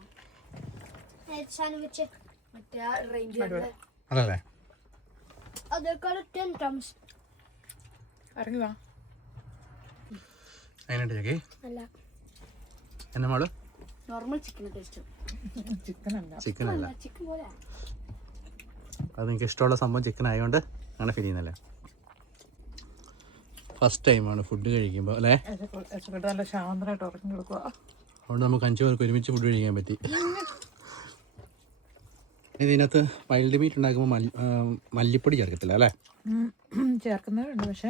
സാൻഡ്വിച്ച് മറ്റേ റേഞ്ചിന്റെ അതല്ലേ, അതേക്കാളും 10 times. ഇറങ്ങി വാ. എങ്ങനെയുണ്ട് ചേക്കി? അല്ല, എന്നാ മോള് നോർമൽ ചിക്കൻ ടേസ്റ്റ്. ചിക്കൻ അല്ല. ചിക്കൻ അല്ല, ചിക്കൻ പോലെ അത് നിങ്ങൾക്ക് ഇഷ്ടമുള്ള സംഭവം ചിക്കൻ ആയതുകൊണ്ട് അങ്ങനെ ഫീൽ ചെയ്യുന്നല്ലേ. ഫസ്റ്റ് ടൈമാണ് ഫുഡ് കഴിക്കുമ്പോൾ അല്ലേ. നല്ല ശാന്തമായിട്ട് ഉറങ്ങി കൊടുക്കുക. അതുകൊണ്ട് നമുക്ക് 5 പേർക്ക് ഒരുമിച്ച് ഫുഡ് കഴിക്കാൻ പറ്റി. ഇതിനകത്ത് വൈൽഡ് മീറ്റ് ഉണ്ടാക്കുമ്പോൾ മല്ലിപ്പൊടി ചേർക്കത്തില്ല അല്ലേ? ചേർക്കുന്നവരുണ്ട്, പക്ഷെ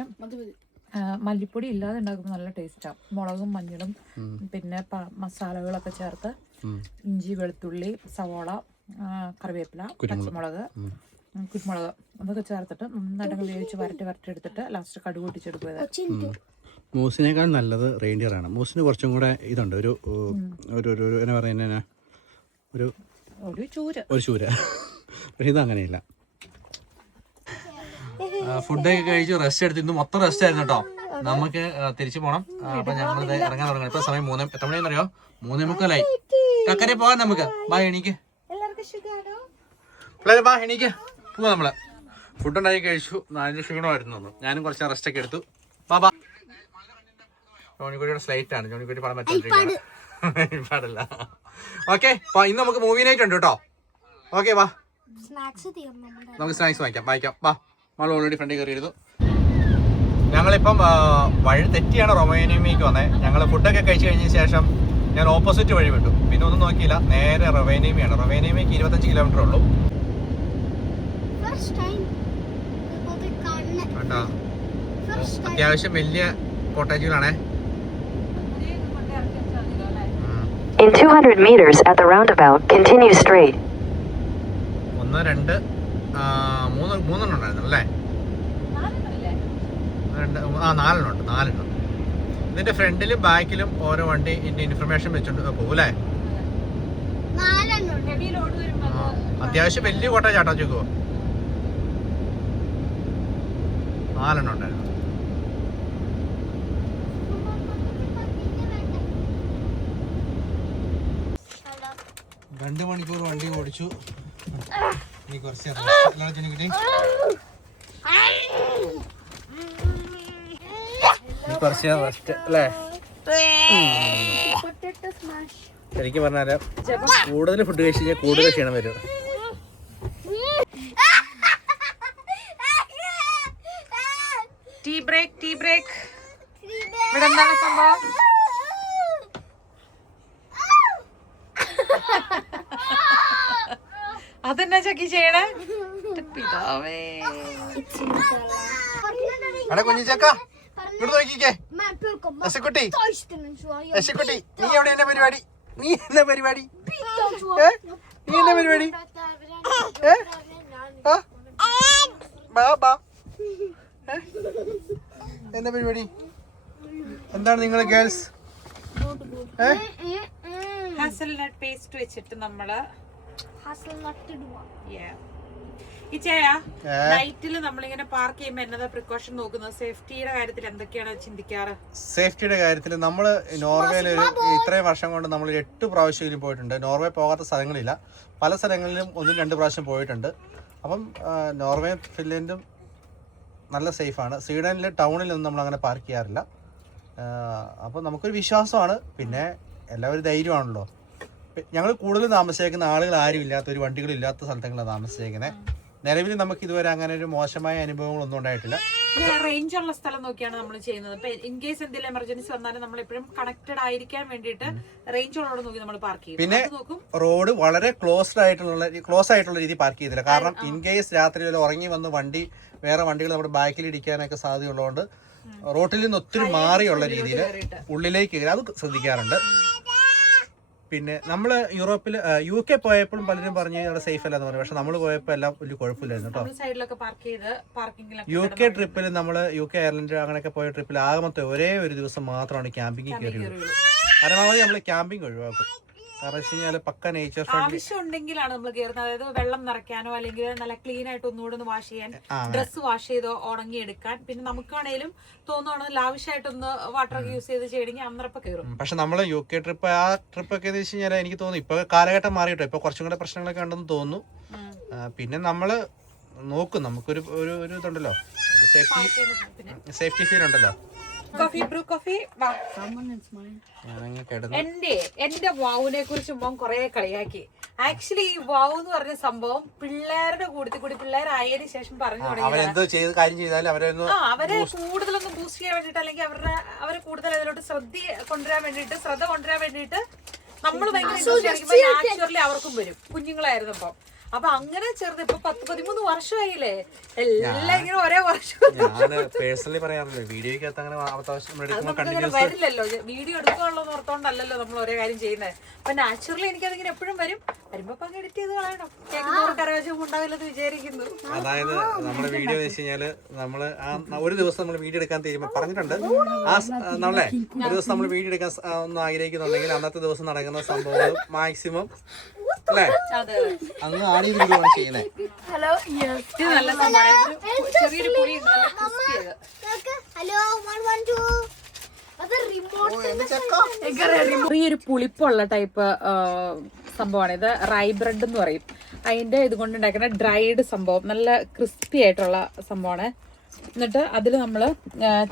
മല്ലിപ്പൊടി ഇല്ലാതെ ഉണ്ടാക്കുമ്പോൾ നല്ല ടേസ്റ്റാണ്. മുളകും മഞ്ഞളും പിന്നെ മസാലകളൊക്കെ ചേർത്ത് ഇഞ്ചി വെളുത്തുള്ളി സവോള കറിവേപ്പില പച്ചമുളക് കുരുമുളക് അതൊക്കെ ചേർത്തിട്ട് നന്നായിട്ട് വേവിച്ച് വരട്ടി എടുത്തിട്ട് ലാസ്റ്റ് കടുക് പൊട്ടിച്ചെടുക്കുക. മൂസിനേക്കാൾ നല്ലത് റെയിൻഡിയർ ആണ്. മൂസിന് കുറച്ചും കൂടെ ഇതുണ്ട്, ഒരു എന്നാ പറയുന്ന ഒരു ചൂര. പക്ഷെ ഇതങ്ങനെയില്ല. ഫുഡൊക്കെ കഴിച്ചു റെസ്റ്റ് എടുത്ത് ഇന്ന് മൊത്തം റെസ്റ്റ് ആയിരുന്നു കേട്ടോ. നമുക്ക് തിരിച്ചു പോകണം. അപ്പൊ ഞങ്ങൾ ഇറങ്ങാൻ തുടങ്ങണം. ഇപ്പൊ സമയം 3 എത്ര മണിയെന്നറിയോ? 3:45. കക്കരെ പോവാൻ നമുക്ക്. ബാ എണീക്ക് പിള്ളേരെ, ബാ എണീക്ക് പോവാ. നമ്മള് ഫുഡ് ഉണ്ടാക്കി കഴിച്ചു. 4 ക്ഷീണമായിരുന്നു തന്നു. ഞാനും കുറച്ച് റെസ്റ്റ് ഒക്കെ എടുത്തു. ബാ ജോണിക്കുട്ടിയുടെ സ്ലൈറ്റ് ആണ്. ജോണിക്കുട്ടി പടം പാടില്ല. ഓക്കെ, ഇന്ന് നമുക്ക് മൂവി നൈറ്റ് ഉണ്ട് കേട്ടോ. ഓക്കെ വാ, നമുക്ക് സ്നാക്സ് വാങ്ങിക്കാം. വാ, നമ്മൾ ഓൾറെഡി ഫ്രണ്ടിൽ കയറിയിരുന്നു. ഞങ്ങളിപ്പം വഴി തെറ്റിയാണ് റൊവേനിയമിലേക്ക് വന്നത്. ഞങ്ങൾ ഫുഡൊക്കെ കഴിച്ച് കഴിഞ്ഞ ശേഷം ഞാൻ ഓപ്പോസിറ്റ് വഴി വിട്ടു. പിന്നെ ഒന്നും നോക്കിയില്ല, നേരെ റൊവേനിയമിയാണ്. റൊവേനിയമിക്ക് 25 കിലോമീറ്റർ ഉള്ളൂ. കേട്ടോ, അത്യാവശ്യം വലിയ കോട്ടേജുകളാണേ. In 200 meters at the roundabout, continue straight. 1 2 3 ഉണ്ടായിരുന്നു അല്ലേ? 4 ഇതിന്റെ ഫ്രണ്ടിലും ബാക്കിലും ഓരോ വണ്ടി ഇൻഫർമേഷൻ വെച്ചോണ്ട് പോകൂലേ. അത്യാവശ്യം വലിയ കോട്ടേജ് ആട്ടോ ചോക്കോ. 4 ഉണ്ടായിരുന്നു. 2 മണിക്കൂർ വണ്ടി ഓടിച്ചു. ഇനി കുറച്ച് കിട്ടി. കുറച്ച് റെസ്റ്റ് അല്ലേ? ശരിക്കും പറഞ്ഞാല് കൂടുതൽ ഫുഡ് കഴിച്ച് കഴിഞ്ഞാൽ കൂടുതൽ ക്ഷീണം വരും. Tea break. ഇവിടെ എന്താണ് സംഭവം? അതെന്നാ ചക്കി ചെയ്യണേ? പിതാവേ, കുഞ്ഞിച്ചക്ക ഇങ്ങോട്ട് നോക്കിക്കേ. യശക്കുട്ടി, നീ എവിടെ? എന്നെ പരിപാടി? നീ എന്താ പരിപാടി? എന്താ പരിപാടി? എന്താണ് നിങ്ങൾ ഗേൾസ്? ഹസൽനട്ട് പേസ്റ്റ് വെച്ചിട്ട് നമ്മള് നൈറ്റില് നമ്മളിങ്ങനെ പാർക്ക് ചെയ്യുമ്പോ എന്നതാ പ്രിക്കോഷൻ നോക്കുന്നത്? സേഫ്റ്റിയുടെ കാര്യത്തിൽ എന്തൊക്കെയാണ് ചിന്തിക്കാറ്? സേഫ്റ്റിയുടെ കാര്യത്തിൽ നമ്മൾ നോർവേയിൽ ഇത്രയും വർഷം കൊണ്ട് നമ്മൾ 8 പ്രാവശ്യം പോയിട്ടുണ്ട്. നോർവേ പോകാത്ത സ്ഥലങ്ങളില്ല. പല സ്ഥലങ്ങളിലും 1-2 പ്രാവശ്യം പോയിട്ടുണ്ട്. അപ്പം നോർവേ ഫിൻലൻഡും നല്ല സേഫാണ്. സ്വീഡനിൽ ടൗണിലൊന്നും നമ്മൾ അങ്ങനെ പാർക്ക് ചെയ്യാറില്ല. അപ്പം നമുക്കൊരു വിശ്വാസമാണ്. പിന്നെ എല്ലാവരും ധൈര്യമാണല്ലോ. ഞങ്ങൾ കൂടുതൽ താമസിക്കുന്ന ആളുകൾ ആരും ഇല്ലാത്ത ഒരു വണ്ടികളില്ലാത്ത സ്ഥലത്താണ് താമസിക്കുന്നത്. നിലവിൽ നമുക്ക് ഇതുവരെ അങ്ങനെ ഒരു മോശമായ അനുഭവങ്ങളൊന്നും ഉണ്ടായിട്ടില്ല. റേഞ്ച് ഉള്ള സ്ഥലം നോക്കിയാണ് നമ്മൾ ചെയ്യുന്നത്. ഇപ്പൊ ഇൻ കേസ് എന്തെങ്കിലും എമർജൻസി വന്നാലും നമ്മൾ എപ്പോഴും കണക്റ്റഡ് ആയിരിക്കാൻ വേണ്ടിയിട്ട് റേഞ്ച് ഉള്ളതോട് നോക്കി നമ്മൾ പാർക്ക് ചെയ്യും. പിന്നെ റോഡ് വളരെ ക്ലോസ് ആയിട്ടുള്ള രീതി പാർക്ക് ചെയ്തില്ല. കാരണം ഇൻ കേസ് രാത്രി ഉറങ്ങി വന്ന് വേറെ വണ്ടികൾ നമ്മുടെ ബാക്കിൽ ഇടിക്കാനൊക്കെ സാധ്യതയുള്ളതുകൊണ്ട് റോട്ടിൽ നിന്ന് ഒത്തിരി മാറിയുള്ള രീതിയിൽ ഉള്ളിലേക്ക് കയറി അത് ശ്രദ്ധിക്കാറുണ്ട്. പിന്നെ നമ്മൾ യൂറോപ്പിൽ UK പോയപ്പോഴും പലരും പറഞ്ഞു അവിടെ സേഫ് അല്ലെന്ന് പറഞ്ഞു. പക്ഷെ നമ്മൾ പോയപ്പോൾ എല്ലാം വലിയ കുഴപ്പമില്ലായിരുന്നു കേട്ടോ. UK ട്രിപ്പിൽ നമ്മൾ UK അയർലൻഡ് അങ്ങനെയൊക്കെ പോയ ട്രിപ്പിൽ ആകെ മൊത്തം ഒരേ ഒരു ദിവസം മാത്രമാണ് ക്യാമ്പിംഗ് കയറിയുള്ളൂ. പരമാവധി നമ്മൾ ക്യാമ്പിംഗ് ഒഴിവാക്കും. കാരണം വെച്ച് കഴിഞ്ഞാൽ പക്ക നേച്ചർ ആവശ്യം ഉണ്ടെങ്കിലാണ് നമ്മൾ കയറുന്നത്. അതായത് വെള്ളം നിറയ്ക്കാനോ അല്ലെങ്കിൽ നല്ല ക്ലീൻ ആയിട്ട് ഒന്നുകൂടെ ഒന്ന് വാഷ് ചെയ്യാൻ, ഡ്രസ്സ് വാഷ് ചെയ്തോ ഉണങ്ങിയെടുക്കാൻ, പിന്നെ നമുക്കാണേലും തോന്നുവാണെങ്കിൽ ലാവിഷായിട്ടൊന്ന് വാട്ടർ ഒക്കെ യൂസ് ചെയ്ത് ചെയ്യണമെങ്കിൽ അന്നേരപ്പം കയറും. പക്ഷെ നമ്മൾ UK ട്രിപ്പ് ആ ട്രിപ്പൊക്കെ എന്ന് വെച്ച് കഴിഞ്ഞാൽ എനിക്ക് തോന്നുന്നു ഇപ്പൊ കാലഘട്ടം മാറിയിട്ടോ. ഇപ്പൊ കുറച്ചും കൂടെ പ്രശ്നങ്ങളൊക്കെ ഉണ്ടെന്ന് തോന്നുന്നു. പിന്നെ നമ്മള് നോക്കും, നമുക്കൊരു ഒരു ഇതുണ്ടല്ലോ, സേഫ്റ്റി ഫീൽ ഉണ്ടല്ലോ. കോഫി ബ്രൂ കോഫി വാ. ഞാനങ്ങ് കിടന്നു. എന്റെ വാവുനെ കുറിച്ച് മോൻ കൊറേ കളിയാക്കി. ആക്ച്വലി ഈ വാവ് എന്ന് പറഞ്ഞ സംഭവം പിള്ളേരുടെ കൂടി പിള്ളേരായതിനു ശേഷം പറഞ്ഞു തുടങ്ങി. അവരെന്തോ കാര്യം ചെയ്താലും അവരെ കൂടുതലൊന്ന് ബൂസ്റ്റ് ചെയ്യാൻ വേണ്ടിട്ട്, അല്ലെങ്കിൽ അവരെ കൂടുതൽ അതിലോട്ട് ശ്രദ്ധ കൊണ്ടുവരാൻ വേണ്ടിട്ട് നമ്മൾ ഭയങ്കര നാച്ചുറലി അവർക്കും വരും കുഞ്ഞുങ്ങളായിരുന്നപ്പോ. അപ്പൊ അങ്ങനെ ചെറുത് ഇപ്പൊ 10-13 വർഷമായില്ലേ, എല്ലാം ഇങ്ങനെ ഒരേ വർഷം. ഞാൻ പേഴ്സണലി പറയാറില്ല, വീഡിയോക്കകത്ത് അങ്ങനെ വരില്ലല്ലോ, വീഡിയോ എടുക്കാനുള്ളത് ഓർത്തോണ്ടല്ലോ നമ്മൾ ഒരേ കാര്യം ചെയ്യുന്നത്. അപ്പൊ നാച്ചുറലി എനിക്കതിങ്ങനെ എപ്പോഴും വരുമ്പോ അങ്ങ് എഡിറ്റ് ചെയ്ത് കളയണം. കരവശം ഉണ്ടാവില്ലെന്ന് വിചാരിക്കുന്നു. അതായത് നമ്മുടെ വീഡിയോ എന്ന് വെച്ച് കഴിഞ്ഞാല് നമ്മള് ഒരു ദിവസം നമ്മൾ വീഡിയോ എടുക്കാൻ പറഞ്ഞിട്ടുണ്ട്. നമ്മളെ ഒരു ദിവസം നമ്മൾ വീഡിയോ എടുക്കാൻ ഒന്നും ആഗ്രഹിക്കുന്നുണ്ടെങ്കിൽ അന്നത്തെ ദിവസം നടക്കുന്ന സംഭവങ്ങൾ മാക്സിമം അല്ലേ അങ്ങ് ആഡ് ചെയ്തിരിക്കുകയാണ് ചെയ്യുന്നത്. ചെറിയൊരു പുളി ചെറിയൊരു പുളിപ്പുള്ള ടൈപ്പ് സംഭവമാണ് ഇത്. റൈ ബ്രെഡ് എന്ന് പറയും. അതിന്റെ ഇതുകൊണ്ട് ഉണ്ടാക്കുന്ന ഡ്രൈഡ് സംഭവം, നല്ല ക്രിസ്പി ആയിട്ടുള്ള സംഭവമാണ്. എന്നിട്ട് അതിൽ നമ്മള്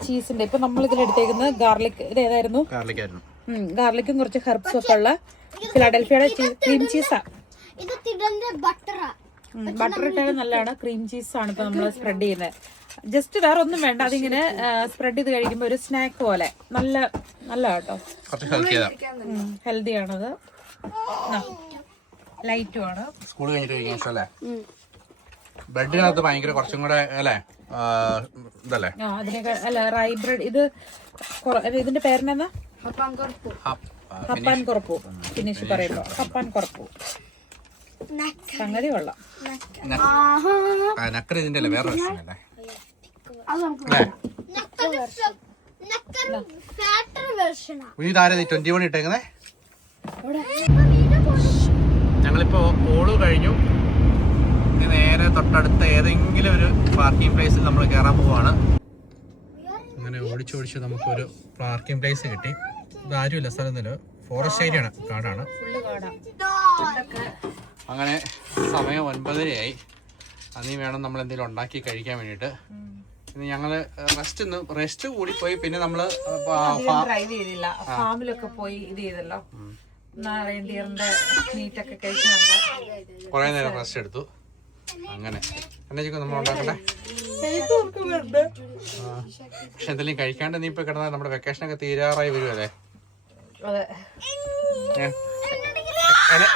ചീസിന്റെ, ഇപ്പൊ നമ്മൾ ഇതിലെടുത്തേക്കുന്നത് ഗാർലിക്, ഇത് ഏതായിരുന്നു? ഗാർലിക്കും കുറച്ച് ഹെർബ്സും ഒക്കെ ഉള്ള ഫിലാഡൽഫിയയുടെ ക്രീം ചീസാ. ബട്ടർ ഇട്ടാലും നല്ലതാണ്. ക്രീം ചീസ് ആണ് ഇപ്പൊ നമ്മൾ സ്പ്രെഡ് ചെയ്യുന്നത്. ജസ്റ്റ് വേറെ ഒന്നും വേണ്ട, അതിങ്ങനെ സ്പ്രെഡ് ചെയ്ത് കഴിക്കുമ്പോ ഒരു സ്നാക്ക് പോലെ നല്ല കേട്ടോ, ഹെൽത്തി ആണത്, ലൈറ്റും ആണ്. സ്കൂൾ കഴിഞ്ഞിട്ട് ബ്രെഡിനകത്ത് ഭയങ്കര കുറച്ചും കൂടെ അല്ലേ ഇതല്ലേ? അതിനൊക്കെ അല്ല, റൈ ബ്രെഡ് ഇത് ഇതിന്റെ പേരെന്നാ? ഹപ്പാൻ കുറപ്പു. ഫിനിഷ് പറയുമ്പോ ഹപ്പാൻ കുറപ്പു സംഗതി കൊള്ളാം. നക്കർ ഇതിന്റെ അല്ലേ വേറെ അല്ലേ? ഇതാരാ 21 ഇട്ടേക്കുന്നേ? ഞങ്ങളിപ്പോ കോള് കഴിഞ്ഞു, നേരെ തൊട്ടടുത്ത ഏതെങ്കിലും ഒരു പാർക്കിംഗ് പ്ലേസിൽ നമ്മൾ കയറാൻ പോവാണ്. അങ്ങനെ ഓടിച്ചോടിച്ച് നമുക്കൊരു പാർക്കിംഗ് പ്ലേസ് കിട്ടി. ഇതാരുമില്ല, സ്ഥലം ഫോറസ്റ്റ് ഏരിയ ആണ്, കാടാണ്. അങ്ങനെ സമയം 9:30 അതിന് വേണം നമ്മൾ എന്തെങ്കിലും ഉണ്ടാക്കി കഴിക്കാൻ വേണ്ടിയിട്ട്. ഇന്ന് ഞങ്ങള് റെസ്റ്റ് കൂടി പോയി. പിന്നെ നമ്മള് ഡ്രൈവ് ചെയ്തില്ല, ഫാമിലൊക്കെ പോയി ഇത് ചെയ്തല്ലോ, മീറ്റൊക്കെ കഴിച്ചു കുറെ നേരം റെസ്റ്റ് എടുത്തു. അങ്ങനെ എന്നാ നമ്മൾ ഉണ്ടാക്കണ്ടേ? പക്ഷെ എന്തെങ്കിലും കഴിക്കാണ്ട് നീ ഇപ്പൊ കിടന്നാൽ നമ്മുടെ വെക്കേഷനൊക്കെ തീരാറായി വരുമല്ലേ?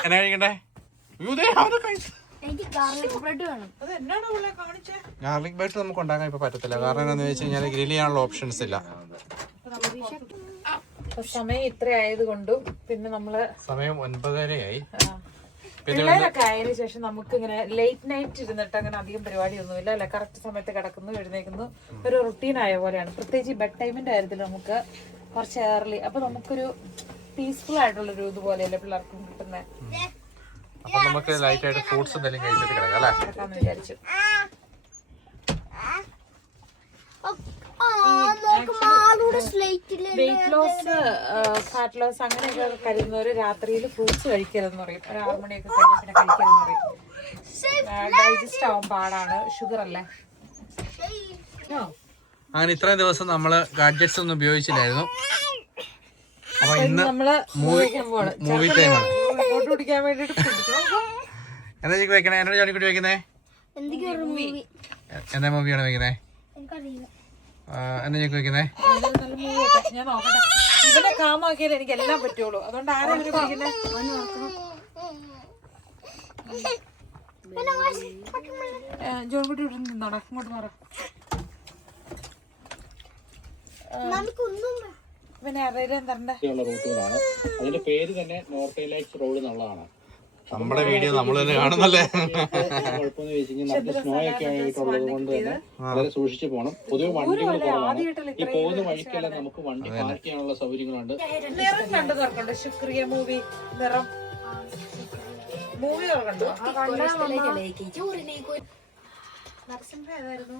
എന്നാ കഴിക്കണ്ടേ? ഗാർലിക് ബ്രെഡ് നമുക്ക് ഉണ്ടാക്കാൻ ഇപ്പൊ പറ്റത്തില്ല. കാരണം എന്താണെന്ന് വെച്ച് കഴിഞ്ഞാൽ ഗ്രിൽ ചെയ്യാനുള്ള ഓപ്ഷൻസ് ഇല്ല. സമയം ഇത്ര ആയതുകൊണ്ടും പിന്നെ നമ്മള് സമയം 9:30 പിള്ളേരൊക്കെ ആയതിനു ശേഷം നമുക്ക് ഇങ്ങനെ ലേറ്റ് നൈറ്റ് ഇരുന്നിട്ട് അങ്ങനെ അധികം പരിപാടിയൊന്നുമില്ല അല്ലെ. കറക്റ്റ് സമയത്ത് കിടക്കുന്നു, എഴുന്നേക്കുന്നു, ഒരു റുട്ടീൻ ആയ പോലെയാണ്. പ്രത്യേകിച്ച് ബെഡ് ടൈമിന്റെ കാര്യത്തിൽ നമുക്ക് കുറച്ച് ഏർലി, അപ്പൊ നമുക്കൊരു പീസ്ഫുൾ ആയിട്ടുള്ളൊരു ഇതുപോലെയല്ലേ പിള്ളേർക്കും കിട്ടുന്നത്. അപ്പൊ നമുക്ക് ലൈറ്റ് ആയിട്ട് ഫ്രൂട്ട്സ് എന്തെങ്കിലും കഴിച്ചിട്ട് കിടക്കാം അല്ലേ? കിടക്കാന്ന് വിചാരിച്ചു. വെയിറ്റ് ലോസ്, ഫാറ്റ് ലോസ് അങ്ങനെയൊക്കെ കരുതുന്നവര് രാത്രിയിൽ ഫ്രൂട്ട്സ് കഴിക്കരുതെന്ന് പറയും. ഒരു 6 മണിയൊക്കെ കഴിഞ്ഞാൽ പിന്നെ കഴിക്കരുതെന്ന് പറയും. ഡൈജസ്റ്റ് ആവാൻ പാടാണ്, ഷുഗർ അല്ലേ. അങ്ങനെ ഇത്രയും ദിവസം നമ്മള് ഗാഡ്ജറ്റ്സ് ഒന്നും ഉപയോഗിച്ചില്ലായിരുന്നു. അപ്പൊ ഇന്ന് നമ്മള് മൂവി ടൈമാണ്. കുടിക്കാൻ വേണ്ടിട്ട് എന്താ വെക്കണേ? എന്നോട് ജോലിക്കുട്ടി വെക്കുന്നേ? എന്താ മൂവിയാണ് വെക്കുന്നേ? എന്നാ ഞങ്ങൾക്ക് വെക്കുന്നേ? ഞാൻ നോക്കട്ടെ, ഇവനെ കാമാക്കിയാലേ എനിക്ക് എല്ലാം പറ്റുള്ളൂ. അതുകൊണ്ട് ആരാ ഇവര് കുടിക്കുന്നേ? ജോൺകുട്ടി ഇവിടെ നിന്നോടാ, ഇങ്ങോട്ട് മാറ. പിന്നെ അറിയാൻ തരണ്ടേ? അതിന്റെ പേര് തന്നെ നോർത്ത് ലൈറ്റ്സ് റോഡ് എന്നുള്ളതാണ്. നമ്മുടെ വീഡിയോ നമ്മൾ തന്നെ കാണുന്നല്ലേ. കുഴപ്പമെന്ന് വെച്ച് കഴിഞ്ഞാൽ നമുക്ക് സ്നോ ഒക്കെ ആയിട്ടുള്ളത് കൊണ്ട് തന്നെ വളരെ സൂക്ഷിച്ചു പോകണം. പൊതുവെ വണ്ടികൾ കുറവാണ്. ഈ പോകുന്ന വഴിക്കെല്ലാം നമുക്ക് വണ്ടി പാർക്ക് ചെയ്യാനുള്ള സൗകര്യങ്ങളുണ്ട്. നിറം കണ്ടു തുറക്കണ്ടോ? ശുക്രിയ മൂവി നിറം മൂവി കണ്ടോ? ഏതായിരുന്നു?